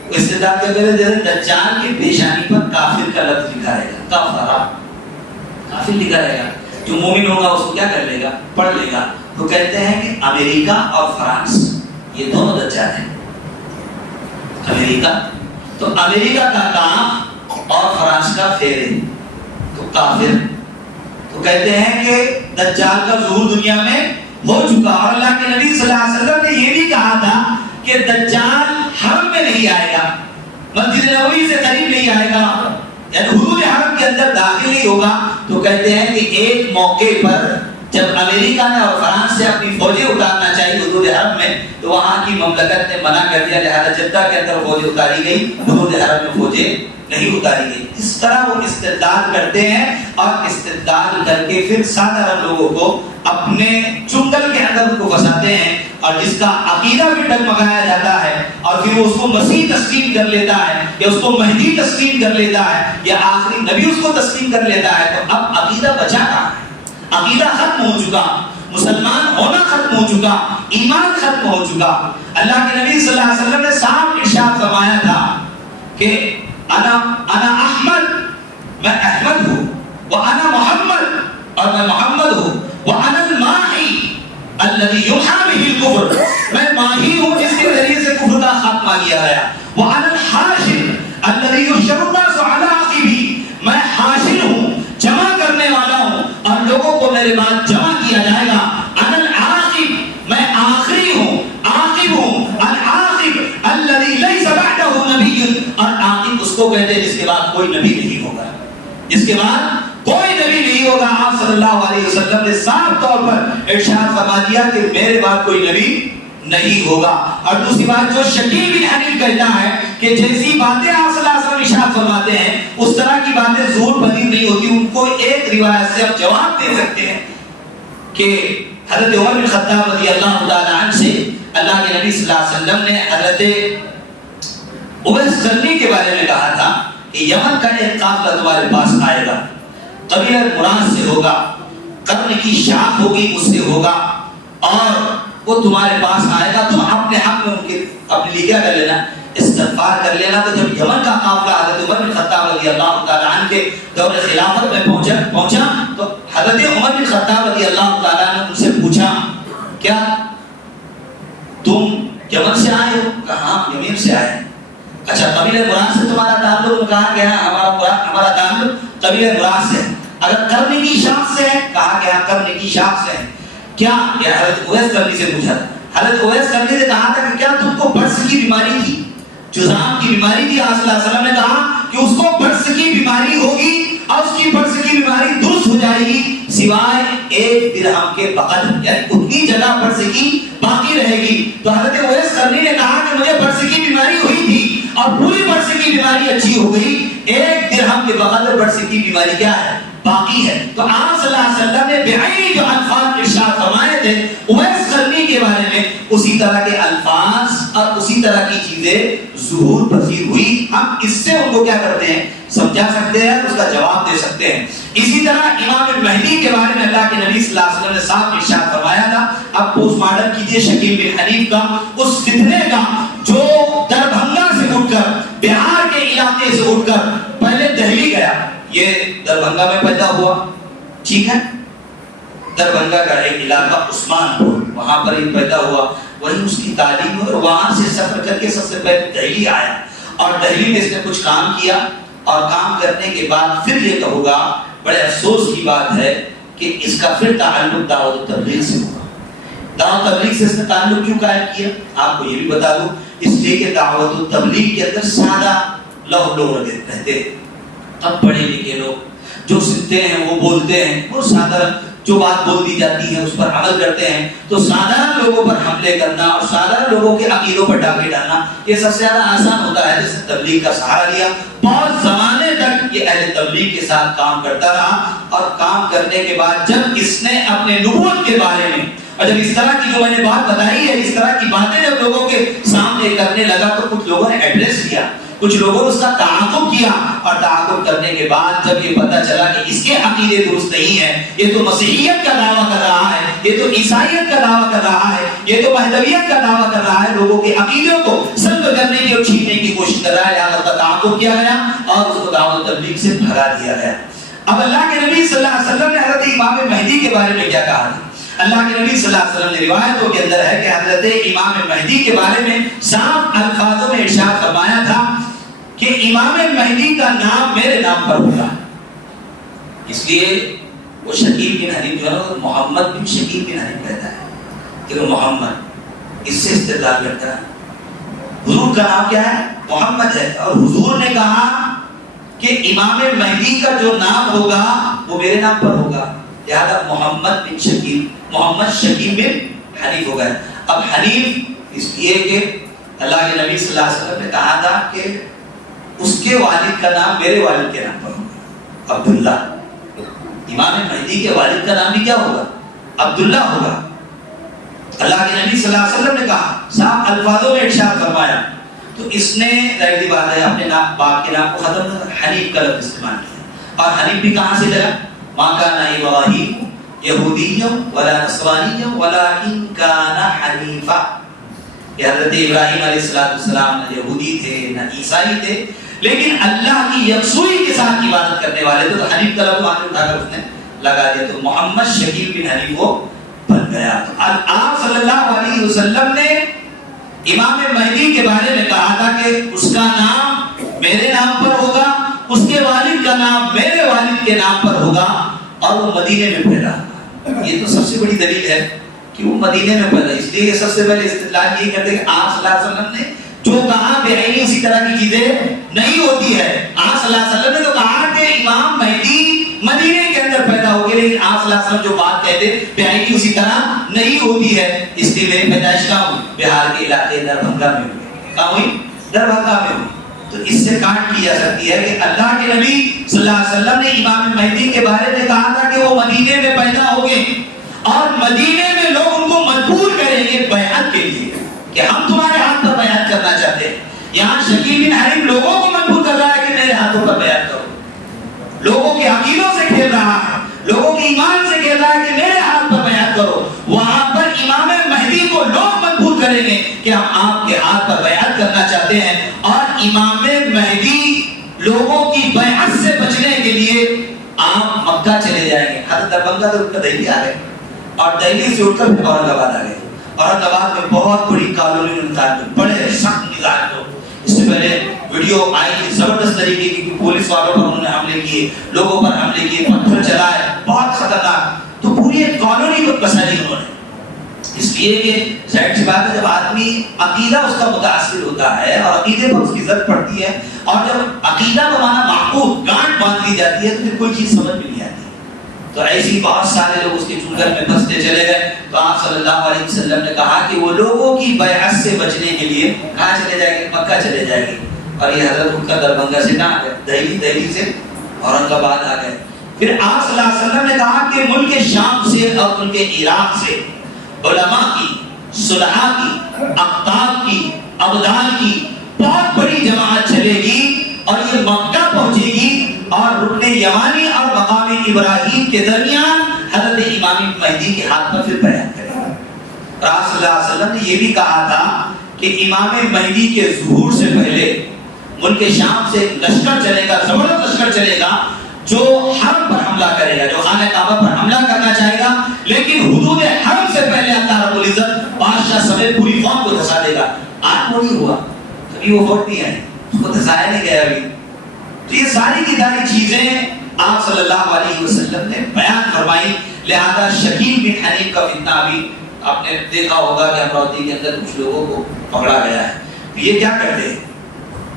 استدلال کیا کہتے ہیں؟ دجال کی پیشانی پر کافر کا لفظ لکھا رہے گا. کافر کافر لکھا رہے گا. جو مومن ہوگا اس کو کیا کر لے گا؟ پڑھ لے گا. تو کہتے ہیں کہ امریکہ اور فرانس یہ دونوں دجال ہیں. امریکہ تو امریکہ کا کام اور فرانس کا پھیرے تو کافر. تو کہتے ہیں کہ دجال کا ظہور دنیا میں ہو چکا. اور اللہ کے نبی صلی اللہ علیہ وسلم نے یہ بھی کہا تھا کہ دجال حرم میں نہیں آئے گا, مسجد نبوی سے قریب نہیں آئے گا, یعنی حدود حرم کے اندر داخل نہیں ہوگا. تو کہتے ہیں کہ ایک موقع پر جب امریکہ نے اور فرانس سے اپنی فوجیں اتارنا چاہیے حدود حرم میں تو وہاں کی مملکت نے منع کر دیا, لہذا جدہ کے اندر فوجیں اتاری گئی, حدود حرم میں فوجیں نہیں اتاری گئی. اس طرح وہ استدلال کرتے ہیں اور استدلال کر کے پھر سادہ لوگوں کو اپنے چنگل کے اندر ان کو پھنساتے ہیں اور جس کا عقیدہ بھی ڈگمگایا جاتا ہے اور پھر وہ اس کو مسیح تسلیم کر لیتا ہے یا اس کو مہدی تسلیم کر لیتا ہے یا آخری نبی اس کو تسلیم کر لیتا ہے. تو اب عقیدہ بچا کہاں ہے؟ عقیدہ ختم ہو چکا, مسلمان ہونا ختم ہو چکا, ایمان ختم ہو چکا. اللہ کے نبی صلی اللہ علیہ وسلم نے صاف ارشاد فرمایا تھا کہ انا احمد, میں احمد ہوں, وانا محمد, اور میں محمد ہوں, وانا الماحی الذی یمحی بہ الکفر, میں ماہی ہوں جس کے ذریعے سے کفر کا خاتمہ کیا گیا. وانا الحاشر الذی یحشر الناس علی عقبی, میں حاشر ہوں, جمع کرنے والا ہوں اور لوگوں کو میرے بعد جمع کیا جائے گا. انا العاقب, میں آخری ہوں, عاقب ہوں. العاقب الذی لیس بعدہ نبی, اور عاقب اس کو کہتے ہیں جس کے بعد کوئی نبی نہیں ہوگا, جس کے بعد کوئی نبی نہیں ہوگا. آپ صلی اللہ علیہ وسلم نے صاف طور پر ارشاد فرما دیا کہ میرے بعد کوئی نبی نہیں ہوگا. اور دوسری بات جو شکیل بن حنیف کہتا ہے کہ جیسی باتیں آپ صلی اللہ علیہ وسلم ارشاد فرماتے ہیں اس طرح کی باتیں ظہور پذیر نہیں ہوتی. ان کو ایک روایت سے ہم جواب دے سکتے ہیں کہ حضرت عمر بن خطاب رضی اللہ تعالی عنہ سے اللہ کے نبی صلی اللہ علیہ وسلم نے حضرت اویس قرنی کے بارے میں کہا تھا کہ یمن کا ایک قافلہ تمہارے پاس آئے گا, قبیلہ مراد سے ہوگا, قرن کی شاخ ہوگی اس سے ہوگا, اور وہ تمہارے پاس آئے گا. تم اپنے حق میں ان کے اپنے لیے کیا کر لینا, استغفار کر لینا. تو جب یمن کا قافلہ حضرت عمر بن خطاب رضی اللہ تعالی عنہ کے دور خلافت میں پہنچا تو حضرت عمر بن خطاب رضی اللہ تعالی عنہ نے ان سے پوچھا کیا تم یمن سے آئے ہو؟ کہا ہم یمن سے آئے. اچھا قبیلہ مراد سے تمہارا تعلق؟ کہا گیا ہمارا تعلق قبیلہ مراد سے. اگر قرن کی شاخ سے ہے؟ کہا گیا قرن کی شاخ سے ہے. کیا یہ حضرت اویس قرنی سے پوچھا تھا. حضرت اویس قرنی سے کہا تھا کہ کیا تم کو برس کی بیماری تھی, جذام کی بیماری تھی؟ آپ صلی اللہ علیہ وسلم نے کہا کہ اس کو برس کی بیماری ہوگی اور اس کی برس کی بیماری درست ہو جائے گی سوائے ایک درہم کے فقط, یعنی اتنی جگہ برس کی باقی رہے گی. تو حضرت اویس قرنی نے کہا کہ مجھے برس کی بیماری ہوئی تھی اور پوری برس کی بیماری اچھی ہو گئی, ایک درہم کے فقط برس کی بیماری کیا ہے, باقی ہے. تو آپ صلی اللہ علیہ وسلم نے بعینی جو الفاظ ارشاد فرمائے تھے اویس قرنی کے بارے میں اسی طرح کے الفاظ اور اسی طرح کی چیزیں ظہور پذیر ہوئی. ہم اس سے ان کو کیا کرتے ہیں, سمجھا سکتے ہیں, اس کا جواب دے سکتے ہیں. اسی طرح امام مہدی کے بارے میں اللہ کے نبی صلی اللہ علیہ وسلم نے صاف ارشاد فرمایا تھا. اب پوسٹ مارٹم کیجئے شکیل بن حنیف کا, اس فتنے کا جو دربھنگا سے اٹھ کر بہار کے علاقے سے اٹھ کر پہلے دہلی گیا. یہ دربھنگا میں پیدا ہوا, ٹھیک ہے, دربھنگا کا ایک علاقہ عثمان پور, وہاں پر ہی پیدا ہوا, وہیں اس کی تعلیم اور وہاں سے سفر کر کے سب سے پہلے دہلی آیا اور دہلی میں اس نے کچھ کام کیا اور کام کرنے کے بعد پھر یہ کہوں گا بڑے افسوس کی بات ہے کہ اس کا پھر تعلق دعوت و تبلیغ سے ہوا. دعوت و تبلیغ سے اس نے تعلق کیوں قائم کیا آپ کو یہ بھی بتا دوں, اس لیے کہ دعوت و تبلیغ کے اندر سادہ لوگ رہتے ہیں. اب پڑھے لکھے لوگ جو سنتے ہیں وہ بولتے ہیں, وہ سادہ جو بات بول دی جاتی ہے اس پر عمل کرتے ہیں. تو سادھارن لوگوں پر حملے کرنا اور سادھارن لوگوں کے عقیدوں پر ڈاکے ڈالنا یہ سب سے زیادہ آسان ہوتا ہے. جس نے تبلیغ کا سہارا لیا بہت زمانے تک یہ اہل تبلیغ کے ساتھ کام کرتا رہا, اور کام کرنے کے بعد جب اس نے اپنے نبوت کے بارے میں اور جب اس طرح کی جو میں نے بات بتائی ہے, اس طرح کی باتیں جب لوگوں کے سامنے کرنے لگا تو کچھ لوگوں نے ایڈریس کیا، کچھ لوگوں نے اس کا تعاقب کیا، اور تعاقب کرنے کے بعد جب یہ پتہ چلا کہ اس کے عقیدے درست نہیں ہیں، یہ تو مسیحیت کا دعویٰ کر رہا ہے، یہ تو عیسائیت کا دعویٰ کر رہا ہے، یہ تو مہدویت کا دعویٰ کر رہا ہے، لوگوں کے عقیدوں کو سلب کرنے کی اور چھیننے کی کوشش کر رہا ہے، لہٰذا اس کا تعاقب کیا گیا اور اس کو دعوت تبلیغ سے بھگا دیا گیا۔ اب اللہ کے نبی صلی اللہ علیہ وسلم نے حضرت امام مہدی کے بارے میں کیا کہا؟ اللہ کے نبی صلی اللہ علیہ وسلم نے روایتوں کے اندر ہے کہ حضرت امام مہدی کے بارے میں صاف الفاظوں میں ارشاد فرمایا تھا کہ امام مہدی کا نام میرے نام پر ہوگا۔ اس لیے وہ شکیل بن حنیف جو ہے محمد بن شکیل بن حنیف کہتا ہے کہ وہ محمد، اس سے استدلال کرتا ہے۔ حضور کا نام کیا ہے؟ محمد ہے، اور حضور نے کہا کہ امام مہدی کا جو نام ہوگا وہ میرے نام پر ہوگا، لہذا محمد بن شکیل، محمد شکیل بن حنیف ہو گئے۔ اب حنیف اس لیے کہ اللہ کے نبی صلی اللہ علیہ وسلم نے کہا تھا کہ اس کے والد کا نام میرے والد کے نام پر ہوگا، عبداللہ۔ امام مہدی کے والد کا نام بھی کیا ہوگا؟ عبداللہ ہوگا۔ اللہ کے نبی صلی اللہ علیہ وسلم نے کہا، صاف الفاظوں میں ارشاد فرمایا، تو اس نے ظاہر بات ہے اپنے نام باپ کے نام کو ختم کر حنیف کا لفظ استعمال کیا۔ اور حنیف بھی کہاں سے لگا؟ ما کان ابراہیم یہودی ولا نصرانی ولکن کان حنیفا، کہ حضرت ابراہیم علیہ السلام نہ یہودی تھے نہ عیسائی تھے، لیکن اللہ کی یکسوئی کے ساتھ عبادت کرنے والے تھے، تو حنیف کا لفظ آگے اٹھا کر اس نے لگا دیا، تو محمد شکیل بن حنیف وہ بن گیا۔ آپ صلی اللہ علیہ وسلم نے امام مہدی کے بارے میں کہا تھا کہ اس کا نام میرے نام پر ہوگا، اس کے والد کا نام میرے والد کے نام پر ہوگا، اور وہ مدینے میں پیدا ہوگا۔ یہ تو سب سے بڑی دلیل ہے کہ وہ مدینے میں پیدا، اس لیے سب سے پہلے استدلال یہ کرتے کہ آپ صلی اللہ علیہ وسلم نے جو کہا بے اسی طرح کی چیزیں نہیں ہوتی ہے۔ آپ صلی اللہ علیہ وسلم نے تو کہا کہ امام مہدی مدینے کے اندر پیدا ہوگی، لیکن آپ صلی اللہ علیہ وسلم جو بات کہتے بے اسی طرح نہیں ہوتی ہے۔ اس لیے میری پیدائش کہاں ہوئی؟ بہار کے علاقے دربھنگا میں ہوئی۔ کہاں ہوئی؟ دربھنگا میں ہوئی۔ تو اس سے کاٹ کی جا سکتی ہے کہ اللہ کے نبی صلی اللہ علیہ وسلم نے امام مہدی کے بارے میں کہا تھا کہ وہ مدینے میں پیدا ہوں گے، اور مدینے میں لوگ ان کو مجبور کریں گے بیعت کے لیے کہ ہم تمہارے ہاتھ پر بیعت کرنا چاہتے ہیں۔ یہاں شکیل بن حنیف لوگوں کو مجبور کر رہا ہے کہ میرے ہاتھوں پر بیعت کرو، لوگوں کے عقیدوں سے کھیل رہا ہے، لوگوں کے ایمان سے کہہ رہا ہے کہ میرے ہاتھ پر بیعت کرو۔ وہاں پر امام مہدی کو لوگ مجبور کریں گے کہ ہم آپ کے ہاتھ پر بیعت کرنا چاہتے ہیں، اور امام مہدی لوگوں کی بیعت سے بچنے کے لیے آپ مکہ چلے جائیں گے۔ حضرت دربھنگا تو ان کا دہلی آ گئے، اور دہلی سے اٹھ کر پھر اورنگ آباد آ گئے۔ اورنگ آباد میں بہت بڑی کالونی میں بڑے سخت مزاج لوگ، اس سے پہلے ویڈیو آئی تھی زبردست طریقے کی کہ پولیس والوں پر انہوں نے حملے کیے، لوگوں پر حملے کیے، پتھر چلائے، بہت خطرناک۔ تو پوری ایک کالونی کو کسا دی انہوں نے، اس لیے کہ ظاہر سی بات ہے جب آدمی عقیدہ اس کا متاثر ہوتا ہے اور عقیدے پر اس کی ضرورت پڑتی ہے، اور جب عقیدہ بمانا معقول گانٹ باندھ دی جاتی ہے تو پھر کوئی چیز سمجھ میں نہیں آتی۔ تو ایسی بہت سارے لوگ اس کے چنگل میں پھنستے چلے گئے۔ تو آپ صلی اللہ علیہ وسلم نے کہا کہ وہ لوگوں کی بیعت سے بچنے کے لیے کہاں چلے جائیں گے؟ مکہ چلے جائیں گے۔ اور یہ حضرت اٹھ کر دربھنگا سے کہاں گئے؟ دہلی سے اورنگ آباد آ گئے۔ پھر آپ صلی اللہ علیہ وسلم نے کہا کہ ملک شام سے اور ملک عراق سے علماء کی، صلحاء کی، اقطاب کی، ابدال کی بہت بڑی جماعت چلے گی، اور یہ مکہ پہنچے گی، اور رکن یمانی اور مقام ابراہیم کے درمیان حضرت امام مہدی کے ہاتھ پر پھر بیعت کرے گا۔ آپ صلی اللہ علیہ وسلم نے یہ بھی کہا تھا کہ امام مہدی کے ظہور سے پہلے ملک شام سے لشکر چلے گا، زبردست لشکر چلے گا، جو حرم پر حملہ کرے گا، جو خانہ کعبہ پر حملہ کرنا چاہے گا، لیکن حدود حرم سے پہلے اللہ رب العزت بادشاہ سمیت پوری قوم کو دھسا دے گا۔ آج وہ نہیں ہوا، کبھی وہ وقت نہیں آئے، اس کو دھسایا نہیں گیا ابھی۔ تو یہ ساری کی ساری چیزیں آپ صلی اللہ علیہ وسلم نے بیان فرمائی، لہذا شکیل بن حنیف کا فتنہ بھی آپ نے دیکھا ہوگا کہ امراوتی کے اندر کچھ لوگوں کو پکڑا گیا ہے۔ یہ کیا کرتے ہیں؟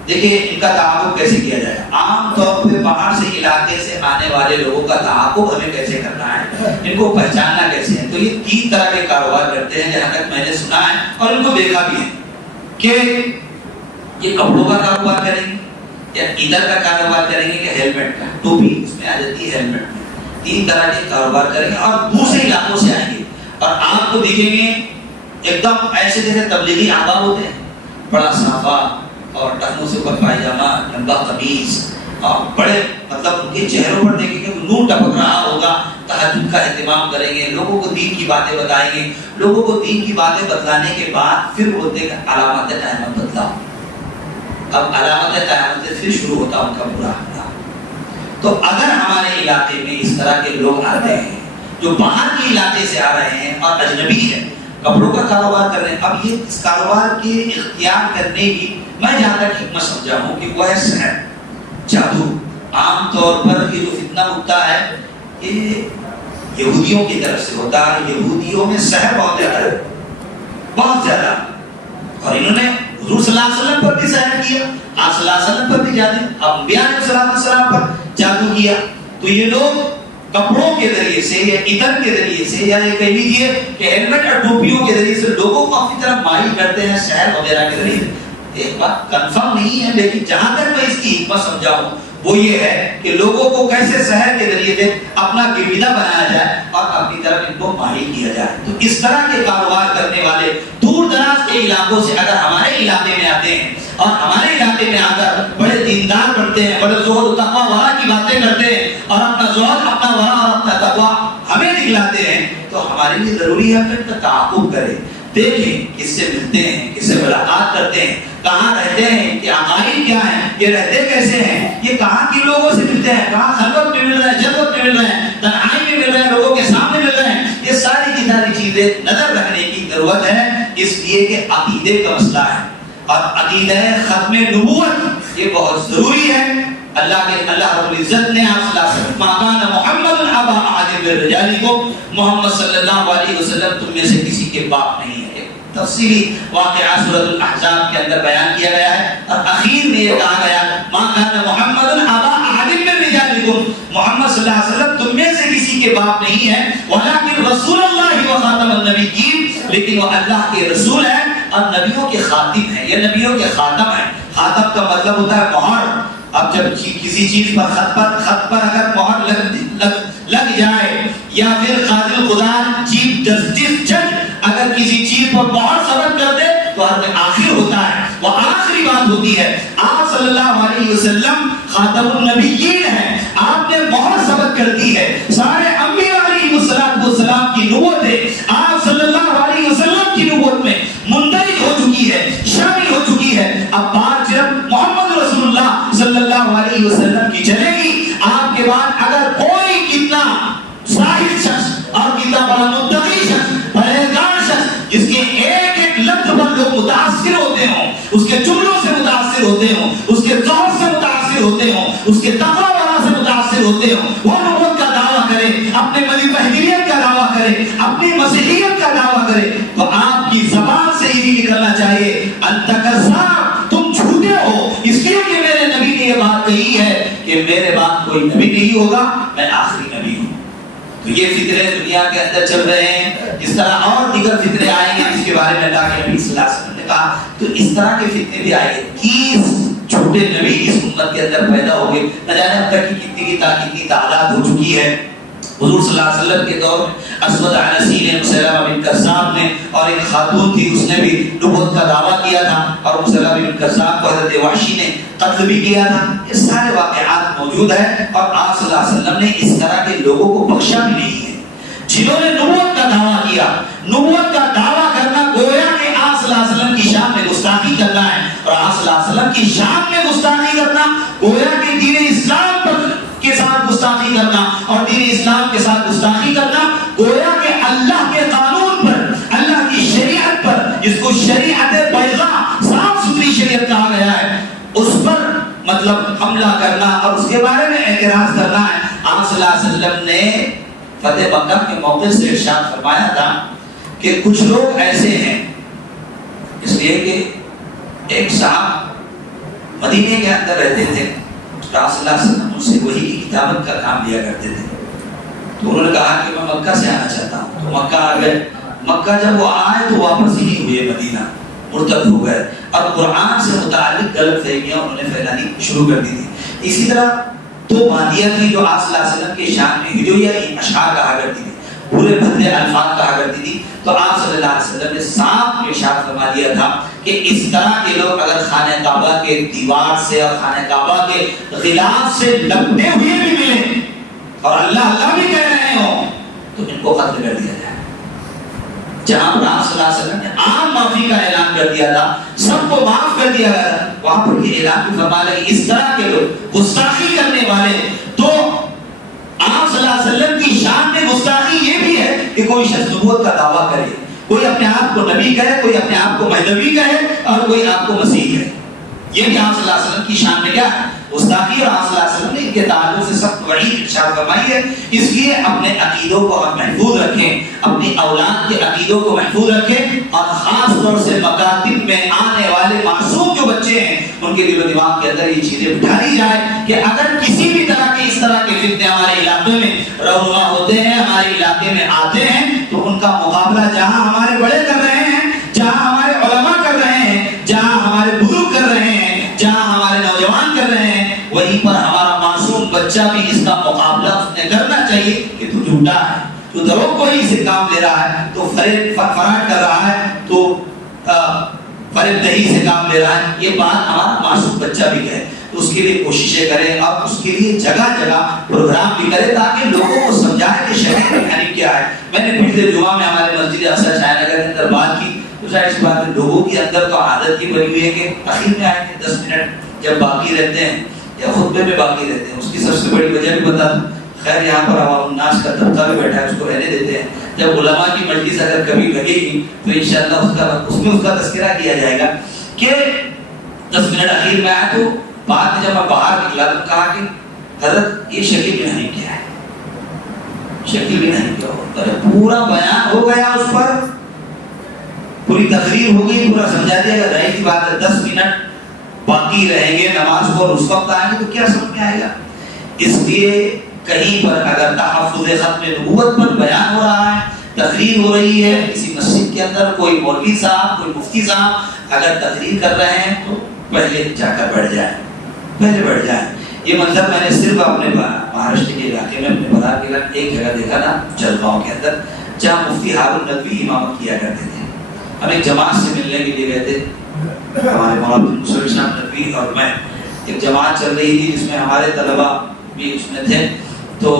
دیکھیں ان کا تعاقب کیسے کیا جائے۔ عام طور پہ باہر سے علاقے سے آنے والے لوگوں کا تعاقب ہمیں کیسے کرنا ہے، ان کو پہچاننا کیسے ہے۔ تو یہ 3 طرح کے کاروبار کرتے ہیں جہاں تک میں نے سنا ہے اور ان کو دیکھا بھی ہے، کہ یہ کپڑوں کا کاروبار کریں گے، یا ادھر کا کاروبار کریں گے، کہ ہیلمٹ کا، ٹوپی اس میں آ جاتی ہے ہیلمٹ میں۔ 3 طرح کے کاروبار کریں گے اور دوسرے علاقوں سے آئیں گے، اور آپ کو دیکھیں گے ایک دم ایسے جیسے تبلیغی احباب ہوتے ہیں، بڑا صافہ اور ٹخنوں سے اوپر پائجامہ، لمبا قمیص، اور بڑے مطلب ان کے چہروں پر دیکھیں گے نور ٹپک رہا ہوگا، تہجد کا اہتمام کریں گے، لوگوں کو دین کی باتیں بتائیں گے، لوگوں کو دین کی باتیں بتلانے کے بعد پھر بولتے ہیں کہ علامات قیامت بتلاؤ. اب علامات قیامت سے پھر شروع ہوتا ان کا برا حملہ. تو اگر ہمارے علاقے میں اس طرح کے لوگ آتے ہیں جو باہر کے علاقے سے آ رہے ہیں اور اجنبی ہیں، کپڑوں کا کاروبار کر رہے ہیں، اب یہ اس کاروبار کے اختیار کرنے کی میں جہاں تک حکمت سمجھا ہوں کہ وہ ہے سحر، جادو. عام طور پر یہ جو فتنہ اٹھتا ہے یہ یہودیوں کی طرف سے ہوتا ہے. یہودیوں میں سحر بہت زیادہ ہے، بہت زیادہ. اور انہوں نے حضور صلی اللہ علیہ وسلم پر بھی سحر کیا، آپ صلی اللہ علیہ وسلم پر بھی جادو، انبیاء علیہ السلام پر جادو کیا. تو یہ لوگ کپڑوں کے ذریعے سے یا عطر کے ذریعے سے یا یہ کہہ لیجیے کہ ہیلمٹ اور ٹوپیوں کے ذریعے سے لوگوں کو اپنی طرف مائل کرتے ہیں سحر وغیرہ کے ذریعے. ایک بات کنفرم نہیں ہے لیکن جہاں تک میں اس کی حکمت سمجھا ہوں وہ یہ ہے کہ لوگوں کو کیسے سحر کے ذریعے سے اپنا گرویدہ بنایا جائے اور اپنی طرف ان کو مائل کیا جائے. تو اس طرح کے کاروبار کرنے والے دور دراز کے علاقوں سے اگر ہمارے علاقے میں آتے ہیں اور ہمارے علاقے میں آ کر بڑے دیندار بنتے ہیں، بڑے زہد و تقویٰ ورا کی باتیں کرتے ہیں اور اپنا زہد، اپنا ورا اور اپنا تقویٰ ہمیں دکھلاتے ہیں، تو ہمارے لیے ضروری ہے کہ ان کا تعاقب کریں، دیکھیں کس سے ملتے ہیں، کس سے ملاقات کرتے ہیں، کہاں رہتے ہیں، کہ عقائد کیا ہیں، یہ رہتے کیسے ہیں، یہ کہاں کے لوگوں سے ملتے ہیں، کہاں خلوت میں مل رہے ہیں، جلوت میں مل رہے ہیں، تنہائی میں مل رہے ہیں، لوگوں کے سامنے مل رہے ہیں. یہ ساری کی ساری چیزیں نظر رکھنے کی ضرورت ہے، اس لیے کہ عقیدے کا مسئلہ ہے اور عقیدہ ختم نبوت یہ بہت ضروری ہے. اللہ رب العزت نے آپ صلی اللہ علیہ وسلم ماکان محمد ابا احد من رجالکم، محمد صلی اللہ علیہ وسلم تم میں سے کسی کے باپ نہیں ہے. تفصیلی واقعہ سورۃ الاحزاب کے اندر بیان کیا گیا ہے اور اخیر میں یہ کہا گیا ماکان محمد ابا احد من رجالکم، محمد صلی اللہ علیہ وسلم تم میں سے کسی کے باپ نہیں ہے، ولکن رسول اللہ و خاتم النبیین، لیکن وہ اللہ کے رسول ہیں اور نبیوں کے خاتم ہیں. یہ نبیوں کے خاتم ہیں. خاتم کا مطلب ہوتا ہے مہر. اب جب کسی چیز پر خط پر اگر مہر لگ جائے یا پھر قاضی القضات چیف جسٹس جج اگر کسی چیز پر مہر ثبت کر دے تو حد آخر ہوتا ہے، وہ آخری بات ہوتی ہے. آپ صلی اللہ علیہ وسلم خاتم النبیین ہیں، آپ نے مہر ثبت کر دی ہے. سارے انبیاء علیہ السلام کی نبوت ہے آپ صلی اللہ علیہ وسلم کی نبوت میں مندرج ہو چکی ہے، شامل ہو چکی ہے. اب بات جب محمد رسول اللہ صلی اللہ علیہ وسلم کی چلے گی، آپ کے بعد اگر کوئی کتنا زاہد شخص اور کتنا بڑا متقی شخص، پرہیزگار شخص جس کے ایک ایک لفظ پر لوگ متاثر ہوتے ہوں، اس کے جملوں سے متاثر ہوتے ہوں، اس کے ذوق سے متاثر ہوتے ہوں، اس کے تقویٰ والا سے متاثر ہوتے ہوں، وہ نبوت کا دعویٰ کرے، اپنے مدی بہدریت کا دعویٰ کرے، اپنی مسیحیت کا دعویٰ کرے، تو آپ کی زبان سے ہی نکلنا چاہیے انتکذاب، تم جھوٹے ہو، اس لیے کہ میرے نبی نے یہ بات کہی ہے کہ میرے بعد کوئی نبی نہیں ہوگا، میں آخری نبی ہوں. تو یہ فتنے دنیا کے اندر چل رہے ہیں، اس طرح اور دیگر فتنے آئیں گے جس کے بارے میں اللہ کے نبی صلی اللہ علیہ وسلم نے کہا. تو اس طرح کے فتنے بھی آئے گے. 30 جھوٹے نبی اس امت کے اندر پیدا ہو گئے. نہ جانے اب تک کی کتنی تعداد ہو چکی ہے. حضور صلی اللہ علیہ وسلم کے دور میں اسود عنسی نے، مسیلمہ بن کذاب نے، اور ایک خاتون تھی اس نے بھی نبوت کا دعویٰ کیا تھا اور مسیلمہ بن کذاب کو حضرت وحشی نے قتل بھی کیا تھا. یہ سارے واقعات موجود ہیں اور آپ صلی اللہ علیہ وسلم نے اس طرح کے لوگوں کو بخشا بھی نہیں ہے جنہوں نے نبوت کا دعویٰ کیا. نبوت کا دعویٰ کرنا گویا کہ آپ صلی اللہ علیہ وسلم کی شان میں گستاخی کرنا ہے، اور آپ صلی اللہ علیہ وسلم کی شان میں گستاخی کرنا گویا کہ دین اسلام پر کے ساتھ گستاخی کرنا، اور دین اسلام کے ساتھ گستاخی کرنا گویا کہ اللہ کے قانون پر، اللہ کی شریعت پر، جس کو شریعت بیضاء، صاف ستھری شریعت کہا گیا ہے، اس پر مطلب حملہ کرنا اور اس کے بارے میں اعتراض کرنا ہے. آپ صلی اللہ علیہ وسلم نے فتح مکہ کے موقع سے ارشاد فرمایا تھا کہ کچھ لوگ ایسے ہیں، اس لیے کہ ایک صاحب مدینے کے اندر رہتے تھے، رسول اللہ صلی اللہ علیہ وسلم ان سے وحی کی کتابت کا کام لیا کرتے تھے. تو انہوں نے کہا کہ میں مکہ سے آنا چاہتا ہوں. تو مکہ آ گئے. مکہ جب وہ آئے تو واپس ہی نہیں ہوئے، مدینہ مرتد ہو گئے اور قرآن سے متعلق غلط فہمیاں انہوں نے پھیلانی شروع کر دی تھی. اسی طرح تو مادیہ تھی جو آپ صلی اللہ علیہ وسلم کے شان میں ہجویہ اشعار کہا کرتی تھی، برے بھدے الفاظ کہا کرتی تھی، تو آپ صلی اللہ علیہ وسلم نے صاف ارشاد فرما دیا تھا کہ اس طرح کے لوگ اگر خانہ کعبہ کے دیوار سے اور خانہ کعبہ کے غلاف سے لپٹے ہوئے بھی ملیں اور اللہ اللہ بھی کہہ رہے ہوں تو ان کو قتل کر دیا جائے۔ جہاں رام صلی اللہ علیہ وسلم نے عام معافی کا اعلان کر دیا تھا، سب کو معاف کر دیا گیا تھا، وہاں پر یہ اعلان بھی فرما لگے اس طرح کے لوگ گستاخی کرنے والے، تو آپ صلی اللہ علیہ وسلم کی شان میں گستاخی یہ بھی ہے کہ کوئی شخص نبوت کا دعویٰ کرے، کوئی اپنے آپ کو نبی کہے، کوئی اپنے آپ کو مہدوی کہے اور کوئی آپ کو مسیح کہے، یہ بھی آپ صلی اللہ علیہ وسلم کی شان میں کیا ہے؟ گستاخی۔ اور آپ صلی اللہ علیہ وسلم نے ان کے تعلق سے سخت وعید ارشاد فرمائی ہے، اس لیے اپنے عقیدوں کو ہم محفوظ رکھیں، اپنی اولاد کے عقیدوں کو محفوظ رکھیں، اور خاص طور سے مکاتب میں آنے والے معصوم جو بچے ہیں ان کے دل و دماغ کے اندر یہ چیزیں بٹھائی جائے کہ اگر کسی بھی طرح کے اس طرح کے فتنے ہمارے علاقے میں رونما ہوتے ہیں، ہمارے علاقے میں آتے ہیں، تو ان کا مقابلہ جہاں ہمارے بڑے کر رہے ہیں، جہاں ہمارے علماء کر رہے ہیں، جہاں ہمارے بزرگ کر رہے ہیں، جہاں ہمارے نوجوان کر رہے ہیں، وہیں پر ہمارا معصوم بچہ بھی اس کا مقابلہ اس نے کرنا چاہیے کہ تو جھوٹا ہے، تو دروغ کو ہی سے کام لے رہا ہے، تو فراڈ کر رہا ہے، تو فریب دہی سے کام لے رہا ہے، یہ بات ہمارا معصوم بچہ بھی کہے، تو اس کے لیے کوششیں کریں اور اس کے لیے جگہ جگہ پروگرام بھی کریں تاکہ لوگوں کو سمجھائے کہ شریعت میکینک کیا ہے۔ میں نے پچھلے جمعہ میں ہمارے مسجد اقصی شاہ نگر کے اندر بات کی، تو ظاہر سی بات ہے لوگوں کے اندر تو عادت یہ بنی ہوئی ہے کہ اخیر میں آئیں گے 10 منٹ جب باقی رہتے ہیں یا خطبے میں باقی رہتے ہیں، اس کی سب سے بڑی وجہ بھی بتا دوں، خیر یہاں پر عوام الناس کا طبقہ بھی بیٹھا ہے، اس کو رہنے دیتے ہیں، جب علماء کی مجلس اگر کبھی لگے گی تو انشاءاللہ اس میں اس کا تذکرہ کیا جائے گا کہ 10 منٹ اخیر میں آیا، تو بعد میں جب میں باہر نکلا تو کہا کہ حضرت یہ شکیل بھی نہیں کیا ہے، شکیل بھی نہیں کیا ہو، پورا بیان ہو گیا، اس پر پوری تقریر ہو گئی، پورا سمجھا دیا گیا، ظاہر سی بات ہے 10 منٹ باقی رہیں گے نماز کو اور اس وقت آئیں گے تو کیا سمجھ میں آئے گا؟ اس لیے کہیں پر اگر تحفظ ختم نبوت پر بیان ہو رہا ہے، تقریر ہو رہی ہے کسی مسجد کے اندر، کوئی مولوی صاحب کوئی مفتی صاحب اگر تقریر کر رہے ہیں تو پہلے جا کر بیٹھ جائیں، پہلے بیٹھ جائیں۔ یہ منظر میں نے صرف اپنے مہاراشٹر کے علاقے میں اپنے بازار کے ایک جگہ دیکھا تھا جلگاؤں کے اندر، جہاں مفتی ہارون ندوی امامت کیا کرتے تھے۔ ہم ایک جماعت سے ملنے کے لیے گئے تھے، ہمارے مولانا مسلم صاحب ندوی اور میں، ایک جماعت چل رہی تھی جس میں ہمارے طلباء بھی اس میں تھے، تو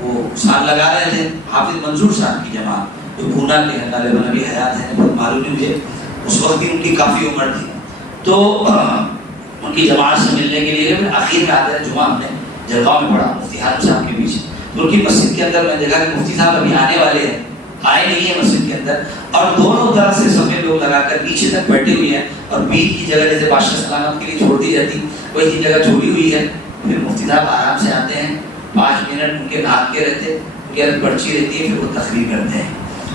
وہ سال لگا رہے تھے، حافظ منظور صاحب کی جماعت جو پونا کے ہیں، غالباً ابھی حیات ہیں، بہت معلوم نہیں مجھے، اس وقت بھی ان کی کافی عمر تھی، تو ان کی جماعت سے ملنے کے لیے آخر میں آتے ہیں جمعہ ہم نے جلگاؤں میں پڑھا مفتی ہارون صاحب کے پیچھے، تو ان کی مسجد کے اندر میں دیکھا کہ مفتی صاحب ابھی آنے والے ہیں، آئے نہیں ہیں مسجد کے اندر، اور دونوں طرف سے سفید لوگ لگا کر پیچھے تک بیٹھے ہوئے ہیں، اور بیچ کی جگہ جیسے بادشاہ سلامت کے لیے چھوڑ دی جاتی وہی جگہ چھوڑی ہوئی ہے، پھر مفتی صاحب آرام سے آتے ہیں، 5 منٹ ان کے ناک کے رہتے، ان کے پرچی رہتی ہے، پھر وہ تقریر کرتے ہیں۔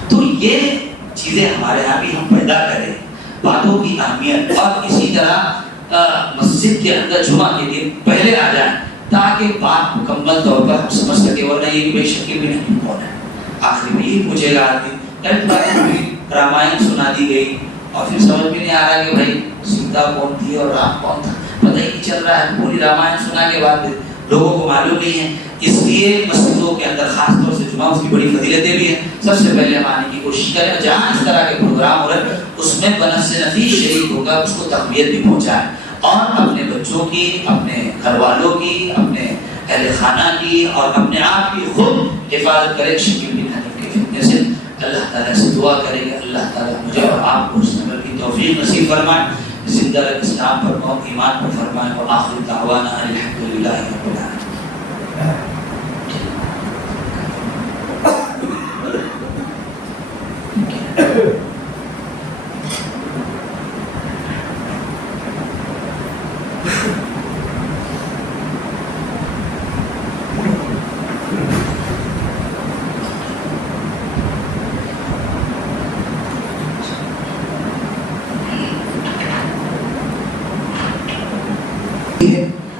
تو یہ چیزیں ہمارے یہاں بھی ہم پیدا کریں، باتوں کی اہمیت، اور اسی طرح مسجد کے اندر جمعہ کے دن پہلے آ جائیں تاکہ بات مکمل طور پر ہم سمجھ سکیں، ورنہ یہ بے شکی بھی نہیں کون ہے، آخر میں یہی پوچھے گا آدمی، رامائن سنا دی گئی اور پھر سمجھ میں نہیں آ رہا کہ بھائی سیتا کون تھی اور رام کون تھا، پتہ ہی نہیں چل رہا ہے، پوری رامائن سنا کے بعد لوگوں کو معلوم نہیں ہے۔ اس لیے مسجدوں کے اندر خاص طور سے جمعہ اس کی بڑی فضیلتیں بھی ہیں، سب سے پہلے ہم آنے کی کوشش کریں، جہاں اس طرح کے پروگرام ہو رہے ہیں اس میں بنفس نفیس شریک ہوگا، اس کو تقویت بھی پہنچائیں، اور اپنے بچوں کی، اپنے گھر والوں کی، اپنے اہل خانہ کی اور اپنے آپ کی خود حفاظت کرے شکل بن حنیف کے فتنے سے۔ اللہ تعالیٰ سے دعا کریں کہ اللہ تعالیٰ مجھے اور آپ کو اس عمل کی توفیق نصیب فرمائے، زندہ رکھ اسلام پر موت ایمان پر فرمائے، اور آخر دعوانا الحمدللہ رب العالمین۔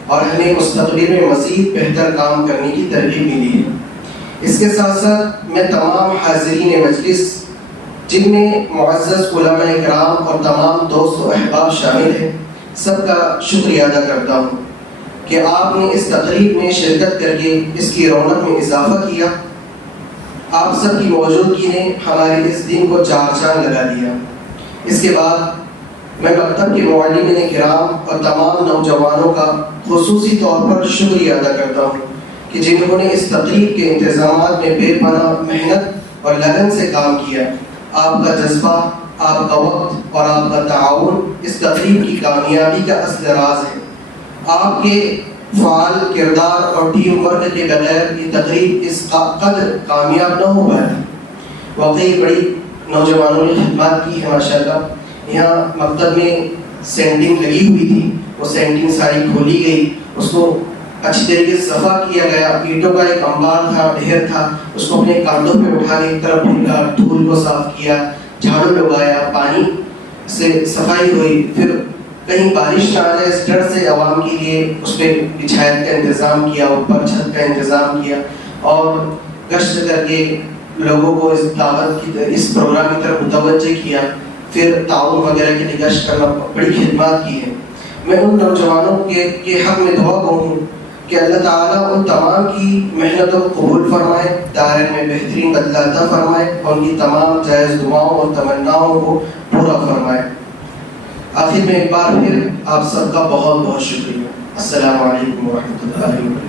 اور ہمیں مستقبل میں مزید بہتر کام کرنے کی ترغیب ملی ہے۔ اس کے ساتھ ساتھ میں تمام حاضرین مجلس جن میں معزز علماء اکرام اور تمام دوست و احباب شامل ہیں سب کا شکریہ ادا کرتا ہوں کہ آپ نے اس تقریب میں شرکت کر کے اس کی رونق میں اضافہ کیا، آپ سب کی موجودگی نے ہمارے اس دن کو چار چاند لگا دیا۔ اس کے بعد میں مکتب کے معلمین کرام اور تمام نوجوانوں کا خصوصی طور پر شکریہ ادا کرتا ہوں کہ جنہوں نے اس تقریب کے انتظامات میں بے پناہ محنت اور لگن سے کام کیا۔ آپ کا جذبہ، آپ کا وقت اور آپ کا تعاون اس تقریب کی کامیابی کا اصل راز ہے۔ آپ کے فعال کردار اور ٹیم ورک کے بغیر یہ تقریب اس قدر کامیاب نہ ہو پاتی۔ واقعی بڑی نوجوانوں نے خدمات کی ہے ماشاءاللہ۔ یہاں مکتب میں سینٹنگ لگی ہوئی تھی، وہ سینٹنگ ساری کھولی گئی، اس کو اچھی طریقے سے صفا کیا گیا۔ اینٹوں کا ایک انبار تھا، ڈھیر تھا، اس کو اپنے کاندھوں پہ اٹھا کے ایک طرف پھینکا، دھول کو صاف کیا، جھاڑو لگایا، پانی سے صفائی ہوئی۔ پھر کہیں بارش نہ آ جائے اس ڈر سے عوام کے لیے اس پہ بچھائت کا انتظام کیا، اوپر چھت کا انتظام کیا، اور گشت کر کے لوگوں کو اس دعوت کی اس پروگرام کی طرف متوجہ کیا۔ پھر تعاون وغیرہ کے لیے گشت کرنا، بڑی خدمات کی ہے۔ میں ان نوجوانوں کے حق میں دعا کروں ہوں کہ اللہ تعالیٰ ان تمام کی محنتوں کو قبول فرمائے، دائرے میں بہترین بدلہ عطا فرمائے اور ان کی تمام جائز دعاؤں اور تمناؤں کو پورا فرمائے۔ آخر میں ایک بار پھر آپ سب کا بہت بہت شکریہ۔ السلام علیکم ورحمۃ اللہ وبرکاتہ۔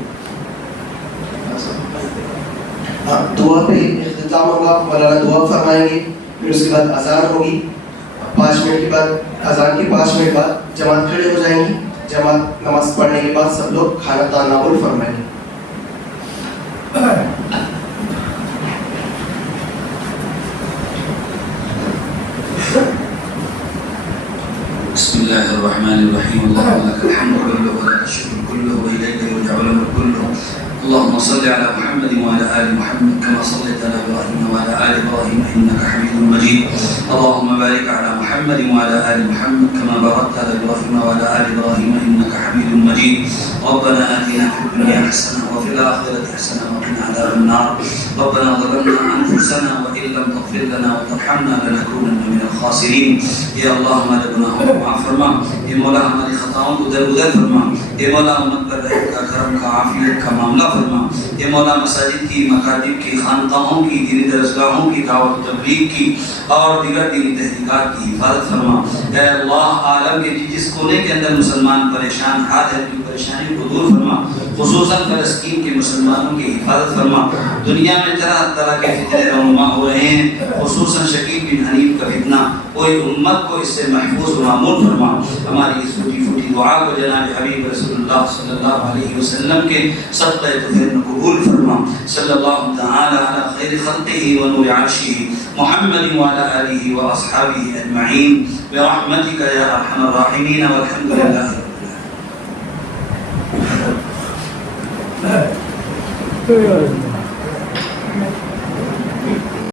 دعا پہ اختتام ہوگا، مولانا دعا فرمائیں گے، پھر اس کے بعد اذان ہوگی۔ 5 منٹ کے بعد اذان کے 5 منٹ بعد جماعت کھڑے ہو جائیں گی۔ جماعت نماز پڑھنے کے بعد سب لوگ کھانا تناول فرمائیں گے۔ بسم الله الرحمن الرحيم اللهم لك الحمد كله ولك الشكر كله وإليك يرجع الأمر كله اللهم صل على محمد وعلى آل محمد كما صليت على إبراهيم وعلى آل إبراهيم إنك حميد مجيد اللهم بارك على محمد وعلى آل محمد كما باركت على إبراهيم وعلى آل إبراهيم إنك حميد مجيد ربنا آتنا في الدنيا حسنة وفي الآخرة حسنة وقنا عذاب النار ربنا ظلمنا أنفسنا وإن لم تغفر لنا وترحمنا لنكونن من الخاسرين يا الله ہمارے گناہوں کو معاف فرما، اے مولا ہماری خطاؤں کو درگزر فرما، اے مولا امت پر رحم کا، کرم کا، عافیت کا معاملہ فرما، اے مولا مساجد کی، مکاتب کی، خانقاہوں کی، دینی درسگاہوں کی، دعوت و تبلیغ کی اور دیگر دینی تحقیقات کی حفاظت فرما۔ اے اللہ عالم کے جس کونے کے اندر مسلمان پریشان حال ہے، ان پریشانی کو دور فرما، خصوصاً فلسطین کے مسلمانوں کی حفاظت فرما۔ دنیا میں طرح طرح کے فتنے رونما ہو رہے ہیں، خصوصاً شکیب بن حنیف کا فتنہ، کوئی امت کو اس سے محفوظ و معمول فرما۔ ہماری اس ٹوٹی پھوٹی دعا کو جناب حبیب رسول اللہ صلی اللہ علیہ وسلم کے صدقہ طہر میں قبول فرما۔ صلی اللہ تعالی علی خیر خلقہ و نور عرشہ محمد وعلی آلہ و اصحابہ اجمعین برحمتک یا ارحم الراحمین والحمد للہ رب العالمین۔